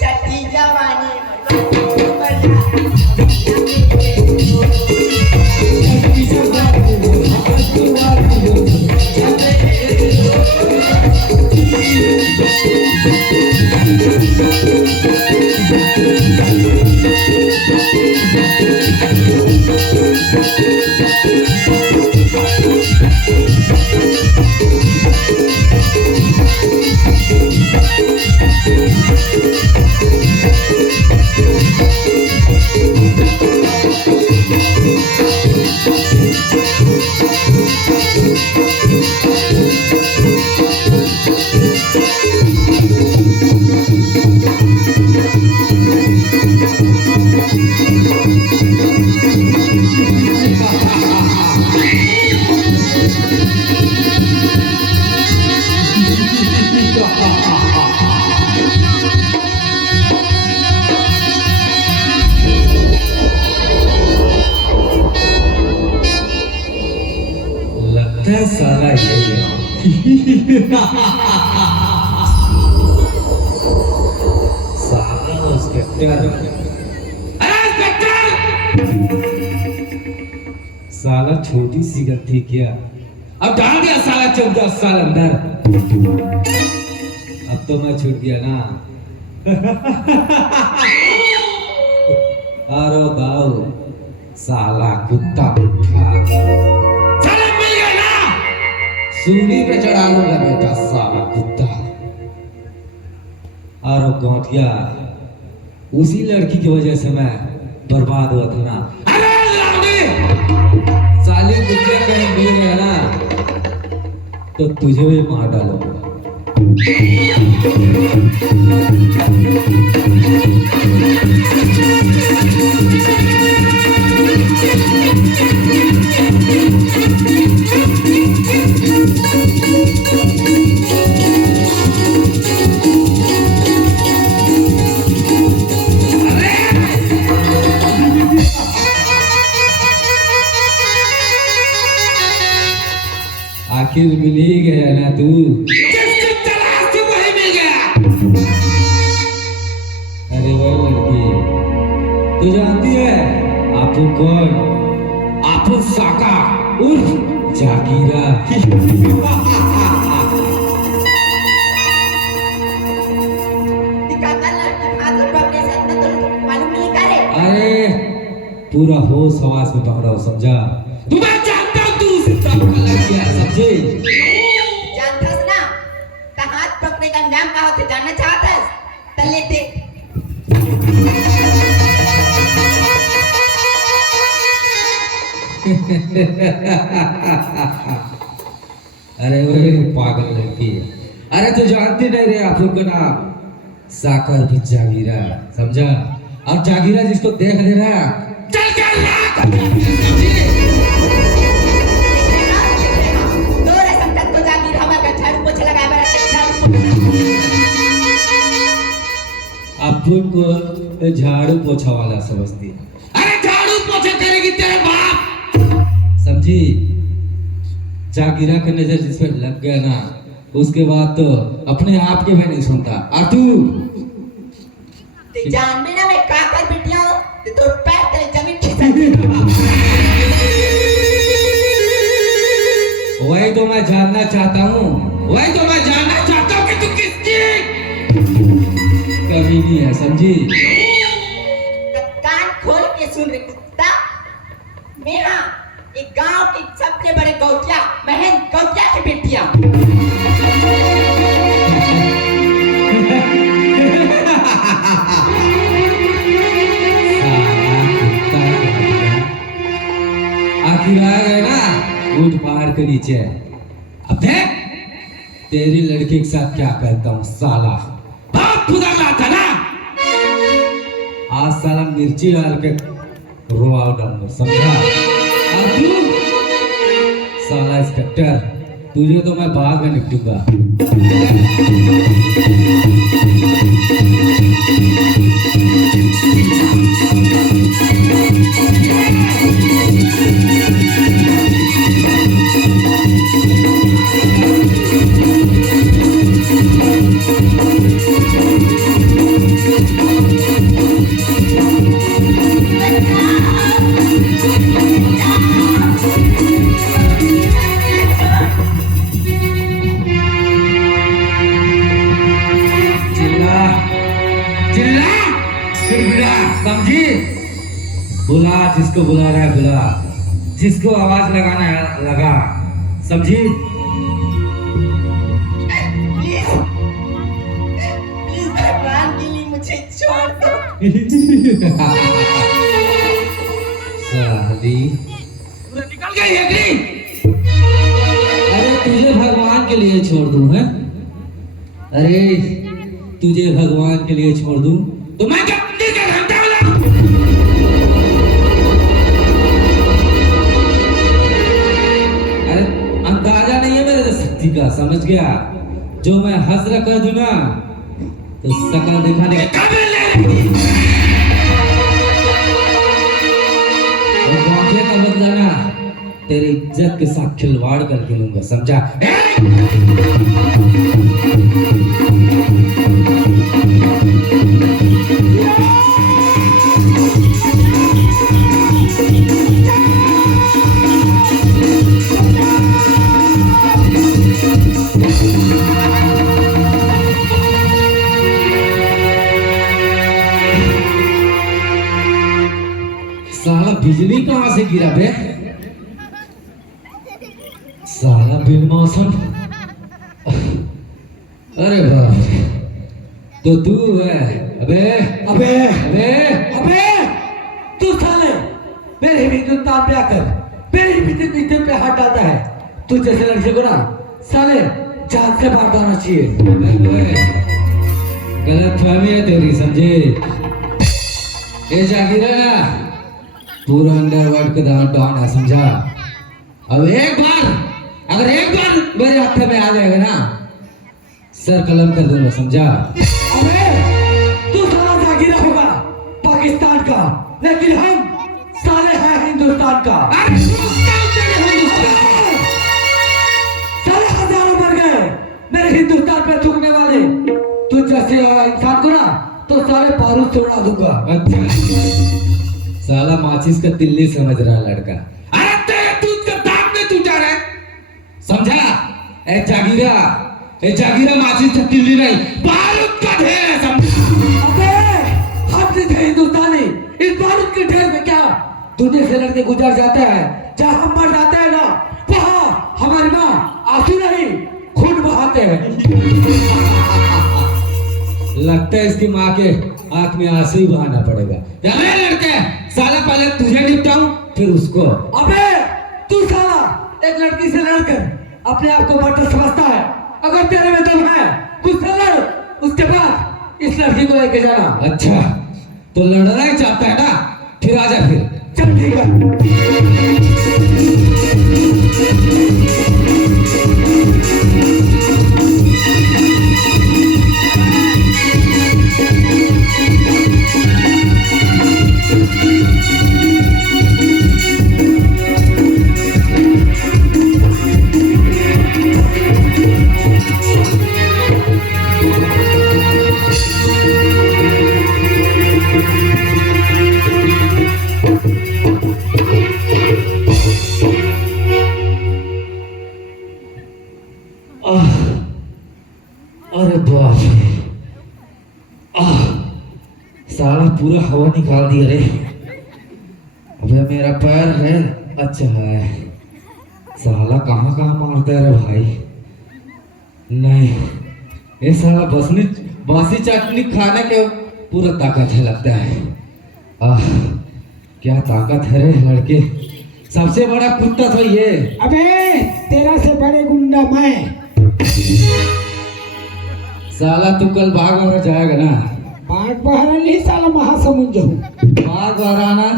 चटी जवानी लगता है साला यही है। साला इंस्पेक्टर, अरे इंस्पेक्टर, साला छोटी सी गलती किया, अब डाल दिया साला 14 साल अंदर। अब तो मैं छूट गया ना। अरे बाऊ साला कुत्ता उठा, साला मिल गया ना, सूली पे चढ़ा लूंगा बेटा साला कुत्ता। और गौटिया उसी लड़की की वजह से मैं बर्बाद हुआ था ना। अरे लाउडी साले कुत्ते कहीं मिल गया ना तो तुझे भी मार डालूंगा। आखिर मिल ही गया ना तू, जिसकी तलाश थी वही मिल गया। अरे वो लड़की तू जानती है आपू कौन? आपू साका उर्फ जागीरा। अरे पूरा होश हवास में पकड़ा हो, समझा? तुम्हें जानता हूँ, तू उसी तरह का लड़की है, समझे? जानथस ना त हाथ पकड़े का नाम का होते जानना चाहतस तले दे। अरे वही पागल लड़की, अरे तू जानती नहीं रे आप लोग का नाम साकर भी जागीरा, समझा? और जागीरा जिसको देख ले रहा चल कर तोरे संकट को जागीर हमर का झाड़ू पोछा लगाए बड़ा अपन को झाड़ू पोछा वाला समझती है। अरे झाड़ू पोछा करेगी तेरे बाप, समझी? जागीरा का नजर जिस पे लग गया ना उसके बाद तो अपने आप के भी नहीं सुनता। और तू ते जान में ना मैं का कर बिटिया ते तो पैर तेरे जमीन खिसक। वही तो मैं जानना चाहता हूँ, वही तो मैं जानना चाहता हूँ कि तू किसकी कमी नहीं है, समझी? कान खोल के सुन रे कुत्ता, मैं हाँ एक गांव की सबसे बड़े गौटिया महन गौटिया की बेटिया है ना ऊंट पहाड़ के नीचे है। अब देख तेरी लड़की के साथ क्या करता हूँ साला। बहुत खुदा था ना, आज साला मिर्ची डाल के रोआव डालूंगा समझा। अब तू साला इंस्पेक्टर, तुझे तो मैं बाद में निपटूंगा। चिल्ला चिल्ला फिर बुला, समझी? बुला जिसको बुला रहा है बुला, जिसको आवाज लगाना है लगा, समझी? प्लीज प्लीज भगवान के लिए मुझे छोड़ दो। साली पूरा निकल गई एकड़ी। अरे तुझे भगवान के लिए छोड़ दूं है? अरे तुझे भगवान के लिए छोड़ दूं तो मैं क्या मंदिर का घंटा बजाऊं? अरे अंदाजा नहीं है मेरे शक्ति का, समझ गया? जो मैं हजर कर दूं ना तो शकल दिखाने के काबिल नहीं। और बाकी का बदला ना तेरी इज्जत के साथ खिलवाड़ करके लूंगा, समझा? साला बिजली कहां से गिरा बे? साला बिन मौसम। अरे बाप रे, तो तू है? अबे अबे अबे अबे तू साले मेरे हिंदुस्तान पे आकर मेरे बीते पे हाथ डालता है। तू जैसे लड़के को ना साले जान से मार देना चाहिए। गलत फहमी है तेरी, समझे? ये जागीर है ना पूरा अंडरवर्ल्ड का डॉन है, समझा? अब एक बार अगर मेरे हाथ में आ जाएगा ना सर कलम कर दूंगा, समझा? अबे तू साला जागीरा होगा पाकिस्तान का, लेकिन हम साले हैं हिंदुस्तान का। साले हजारों मर गए मेरे हिंदुस्तान पे थूकने वाले। तू जैसे इंसान को ना तो साले बारूद से उड़ा दूंगा। अच्छा साला माचिस का तिल्ली समझ रहा है लड़का। अरे तेरे दूध का दांत में टूटा है, समझा? ए जागीरा माचिस का तिल्ली नहीं बारूद का ढेर है, समझा? अबे हम थे हिंदुस्तानी, इस बारूद के ढेर में क्या दुनिया से लड़के गुजर जाते हैं। जहाँ हम मर जाते हैं ना वहाँ हमारी माँ आंसू नहीं खून बहाते हैं। लगता है इसकी माँ के आंख में आंसू ही बहाना पड़ेगा। अरे लड़के साला पहले तुझे निपटाऊं फिर उसको। अबे तू साला एक लड़की से लड़कर अपने आप को मर्द समझता है। अगर तेरे में दम है मुझसे लड़, उसके बाद इस लड़की को लेके जाना। अच्छा तो लड़ना ही चाहता है ना, फिर आजा फिर। चल ठीक है। अरे बाप रे, साला पूरा हवा निकाल दिया रे। अबे मेरा पैर है, अच्छा है। साला कहाँ कहाँ मारता है रे भाई। नहीं ये साला बासी चटनी खाने के पूरा ताकत है लगता है। क्या ताकत है रे लड़के, सबसे बड़ा कुत्ता तो ये। अबे तेरा से बड़े गुंडा मैं। साला तू कल भाग वारा जाएगा ना? बाघ बहरा नहीं साला महासमुंद हूँ। भाग वारा आना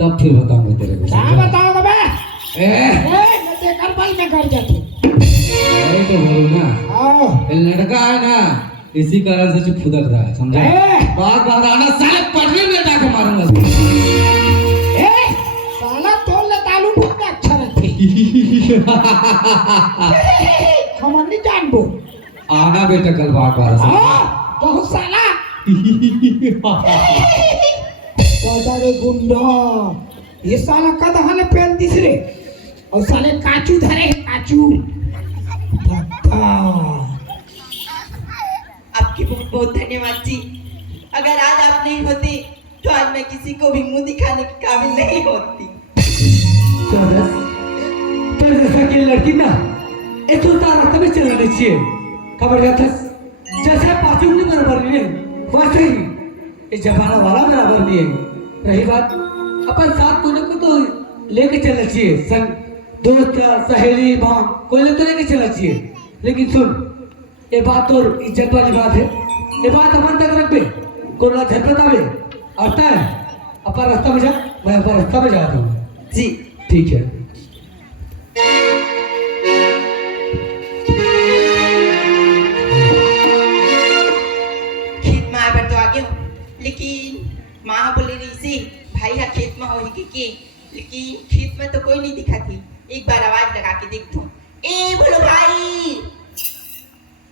तब फिर बताऊंगा तेरे को। क्या बताओगे बे? मैं तेकर बल में कर जाती। अरे तो बोलो ना, आओ ये लड़का है ना, इसी कारण से चुप फुदक रहा है, समझा? भाग वारा आना, साले पटरी में जाके मारूंगा। साला तोल ले तालू बहुत अच्छा रहते। हम नहीं जानबो। आना बेटा कल भाग वारा से। बहुत साला रे गुंडा ये साला कदहा ले पेन दिस रे और साले काचू धरे है काचू। आपके बहुत बहुत धन्यवाद जी। अगर आज आप नहीं होते तो आज मैं किसी को भी मुंह दिखाने के काबिल नहीं होती। तो जैसा कि लड़की ना ये तो रास्ते में चलना चाहिए, खबर जाता जैसे पाचुंग नहीं बराबर नहीं है वैसे ही ये जमाना वाला बराबर नहीं है। रही बात अपन साथ कोने को तो लेके चलना चाहिए, संग दोस्त सहेली माँ कोई तो लेके चलना चाहिए। लेकिन सुन ये बात तो इज्जत वाली बात है, ये बात अपन तक रख बे, कोरोना झटपट आवे आता है अपन रास्ता में जा, मैं अपन रास्ता में जाता हूँ जी ठीक है। खेत में आए तो आ गया, लेकिन माँ बोले रही से भाई हा खेत में हो ही के, लेकिन खेत में तो कोई नहीं दिखा थी। एक बार आवाज लगा के देखता हूँ। ए बोलो भाई,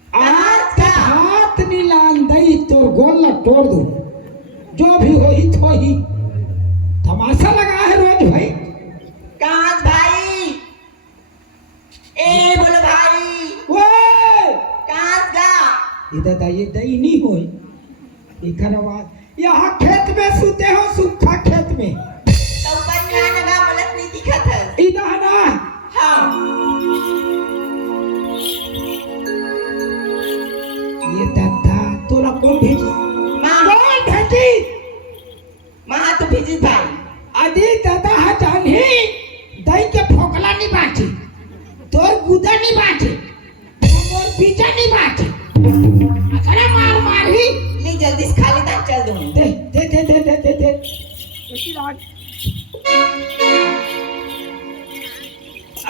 आज का हाथ नीलान दई तोर गोल न तोड़ दो, जो भी हो ही तो ही। तमाशा लगा है रोज भाई। कांच भाई, ए बोलो भाई, ओए कांच गा। इधर दाई दई नहीं होई। इधर आवाज यहाँ खेत में सुते हो, सूखा खेत में। तो ऊपर में आने का बोलत नहीं दिखा था। इधर ना हाँ ये दादा तोरा कौन भेजी? माँ, कौन भेजी? माँ तो भेजी भाई। अरे दादा हा जानी दई के फोकला नहीं बाची, तोर गुदा नहीं बाची, तोर बीजा नहीं बाची। अरे मार मार ही ले जल्दी से खा लेता चल दूँ। दे दे दे दे दे दे दे।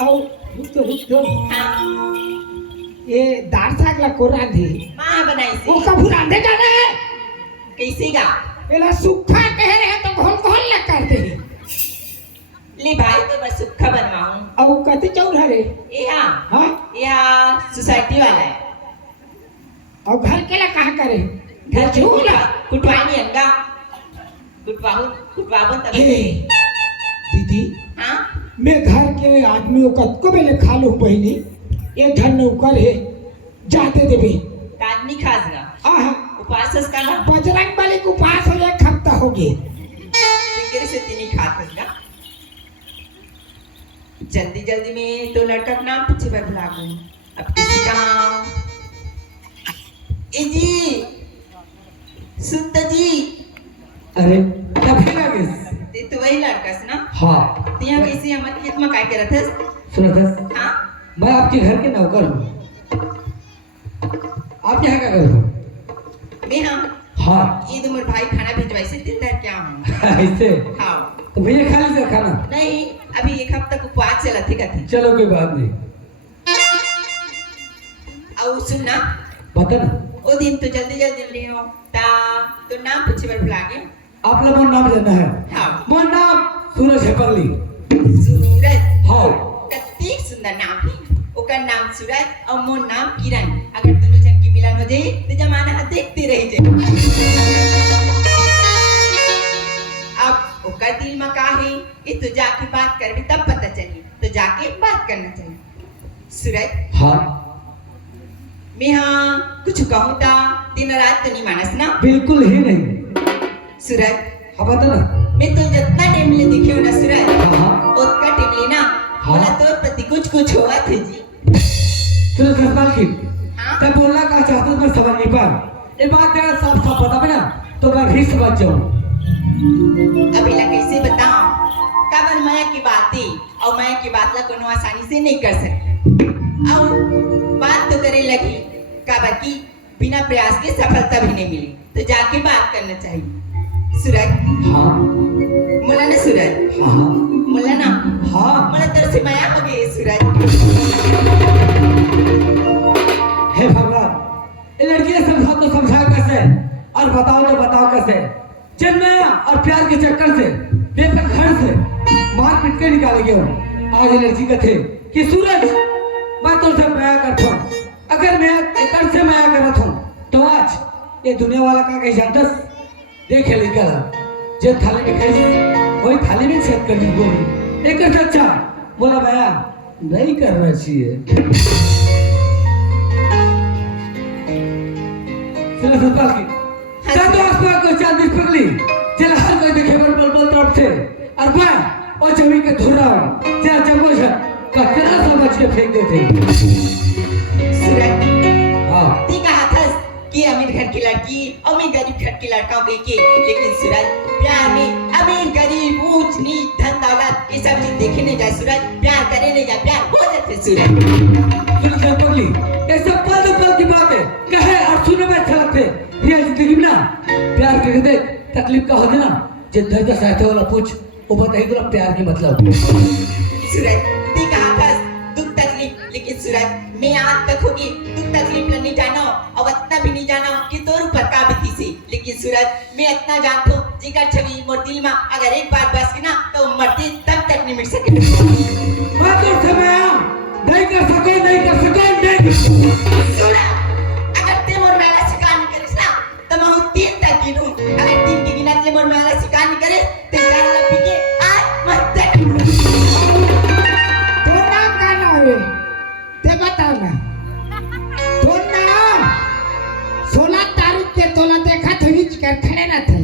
आओ रुक तो हाँ ये दाल साग ला को रांधे माँ बनाई वो सी। कब रांधे जाना है? कैसे गा? पहला सूखा कह रहे हैं तो घोल घोल लग करते हैं। ले भाई तो मैं सुखा बनवाऊँ। और कति चौरा रे यहाँ हाँ यहाँ सोसाइटी वाला है। और घर के ला कहाँ करे? घर चूल्हा कुटवाई नहीं अंगा, कुटवाबो तब। दीदी हाँ मैं घर के आदमियों का को पहले खा लूं बहनी, ये घर नौकर है जाते देवे। आदमी खास गा आहा उपास का ना बजरंग बली को पास हो एक हफ्ता हो गए। फिक्र से तीन खात गा। जल्दी जल्दी में तो लड़का का नाम पीछे पर भुला गई। अब किसी का ए जी सुन तो जी, अरे तब फिर आ गए। ते तो वही लड़का से ना। हाँ ते यहाँ कैसे हमारे खेत में काय करत है? सुनो हाँ मैं आपके घर के नौकर हूँ, आप यहाँ क्या कर रहे हो? मैं हाँ हाँ ईद उमर भाई खाना भिजवाई से दिन भर क्या हूँ। ऐसे हाँ तो भैया खा लीजिए खाना। नहीं अभी एक हफ्ता को उपवास चला थी कथी। चलो कोई बात नहीं, और सुन ना बता ना वो दिन तो जल्दी जल्दी ले हो ता तो नाम पूछे पर भुला गए। आप लोग मोर नाम जानना है? हाँ मोर नाम सूरज है पगली। सूरज हाँ कत्ती सुंदर नाम है। ओकर नाम सूरज और मोर नाम किरण। अगर दोनों जन की मिलन हो जाए तो जमाना हाथ देखते रह जाए। अब ओकर दिल में का है ये तो जाके बात करबी तब पता चली, तो जाके बात करना चाहिए। सूरज हाँ मैं हाँ कुछ कहूँ ता दिन रात तो नहीं मानस ना? बिल्कुल ही नहीं। सूरज हाँ बता ना। मैं तो जितना टेमले दिखे हो ना सूरज हाँ उतना टेमले ना हाँ। बोला तो प्रति कुछ हुआ थे जी। सूरज रसपाल की हाँ तब बोलना का चाहता मैं समझ नहीं पा। ये बात तेरा साफ साफ बता ना तो मैं भी समझ जाऊँ। अभी ला कैसे बताऊं? काबर माया की बात और मैं की बात ला कोनो आसानी से नहीं कर सकती और बात तो करे लगी काबर की बिना प्रयास के सफलता भी नहीं मिली तो जाके बात करना चाहिए। सूरज हाँ मुला ना सूरज हाँ मुला ना हाँ मुला तेरे से माया हो गई सूरज। हे भगवान, ये लड़की ने समझा तो समझा कैसे और बताओ तो बताओ कैसे। चन्नैया और प्यार के चक्कर से पेपर घर से मार पीट के निकाले गए हूँ। आज ये लड़की का थे कि सूरज मैं तुझसे माया करता हूँ, अगर मैं एक से माया करत हूँ तो आज ये दुनिया वाला का कहीं जानतस देखे लेकर जे थाली में खाई वही थाली में छेद कर दी गोली एक अच्छा बोला माया नहीं करना चाहिए। चलो ससुराल की तो आसमान को चांदी पगली चल हर कोई देखे बल तरफ से और मैं और जमीन के धुरा चला चम्मच कचरा समझ के फेंक देते। सूरज हाँ ती कहा था कि अमीर घर की लड़की अमीर गरीब घर की लड़का हो के लेकिन सूरज प्यार में अमीर गरीब ऊंच नीच धन दौलत ये सब चीज देखे नहीं जाए। सूरज प्यार करे नहीं जाए प्यार हो जाते सूरज। चलो पगली ये सब पल की बात है कहे और सुने में अच्छा लगते रियल जिंदगी में ना प्यार करके देख तकलीफ का हो ना जे दर्द सहते वाला पूछ वो बताइए तेरा प्यार की मतलब। सूरज ती कहा था दुख तकलीफ लेकिन सूरज मैं आज तक होगी दुख तकलीफ नहीं जाना और इतना भी नहीं जाना कि तोर ऊपर का बीती से लेकिन सूरज मैं इतना जानता हूँ जिकर छवि मोर दिल में अगर एक बार बस की ना तो मरते तब तक नहीं मिट सके। मैं तो समय नहीं कर सको सूरज अगर ते मोर मेला शिकार नहीं करिस ना तो मैं 3 तक गिनूं अगर 3 की गिनत ले मोर मेला शिकार नहीं करे तो जान लपी के आत्महत्या तो ना का ना है ते बताओ ना तो ना 16 तारीख के तोला देखा तो हिच कर खड़े ना थे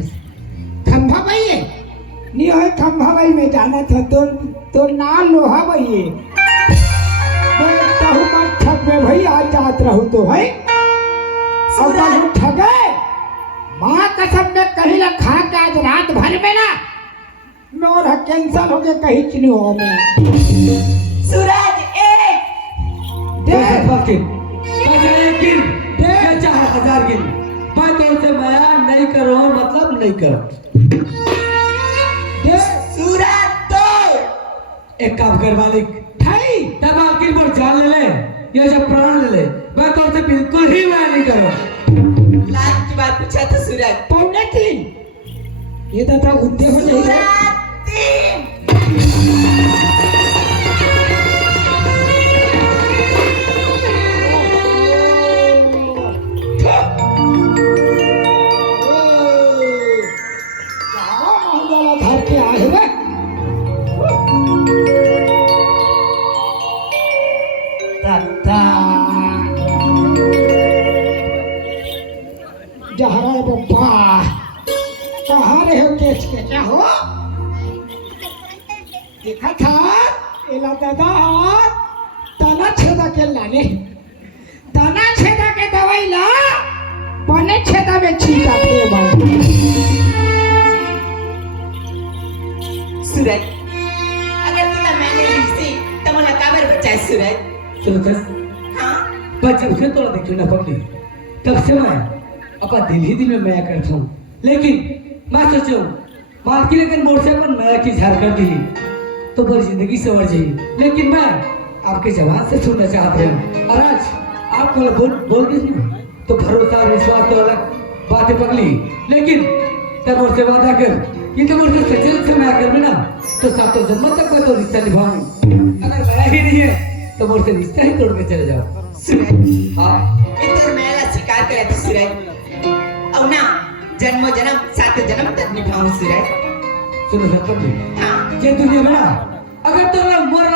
खंभा भाई है नहीं है खंभा भाई में जाना था तो ना लोहा भाई है कहूँ मत ठग में भाई आज जात रहूँ तो है अब बाजू ठगे माँ कसम में कहीं ना खा के आज रात भर में ना मोर कैंसल हो गए कहीं चुनी हो में सूरज एक देख वकील चाहे गिन देख चाहे 1000 गिन मैं तो से माया नहीं करो मतलब नहीं करो। सूरज तो एक काम कर मालिक ठाई तब आखिर पर जान ले ये जब प्राण ले मैं तो से बिल्कुल ही माया नहीं करो। लाख की बात पूछा था सूरज 2.3 ये तो उद्योग हो जाएगा घर के आए हुए जहरा बप्पा कहाँ रहे हो केच के क्या हो देखा था एला दादा तना छेदा के लाने तना छेदा के दवाई ला बने छेदा में छीटा के बाद सूरज अगर तुला मैंने ली तो मोला काबर बचाए सूरज। चलो बस हाँ पर जब से तोड़ा देखियो ना पगली तब से मैं अपना दिल ही दिल में माया करता हूँ लेकिन मैं सोचो बात की लेकिन मोड़ से अपन माया की झाड़ कर दी तो पूरी जिंदगी सवर जाएगी लेकिन मैं आपके जवान से सुनना चाहते हैं और आज आपको बोल भी तो भरोसा और विश्वास तो अलग बात है पगली लेकिन तब मुझसे वादा कर ये तो मुझसे सचेत से माया कर ना तो सातों जन्मों तक मैं तो रिश्ता निभाऊंगी अगर माया ही नहीं है तो मुझसे रिश्ता ही तोड़ के चले जाओ। सूरज हाँ ये तो मेला शिकार करे थे सूरज और ना जन्मों जन्म 7 जन्म तक निभाऊं सूरज। सुनो सर हाँ ये दुनिया में ना अगर तो मोर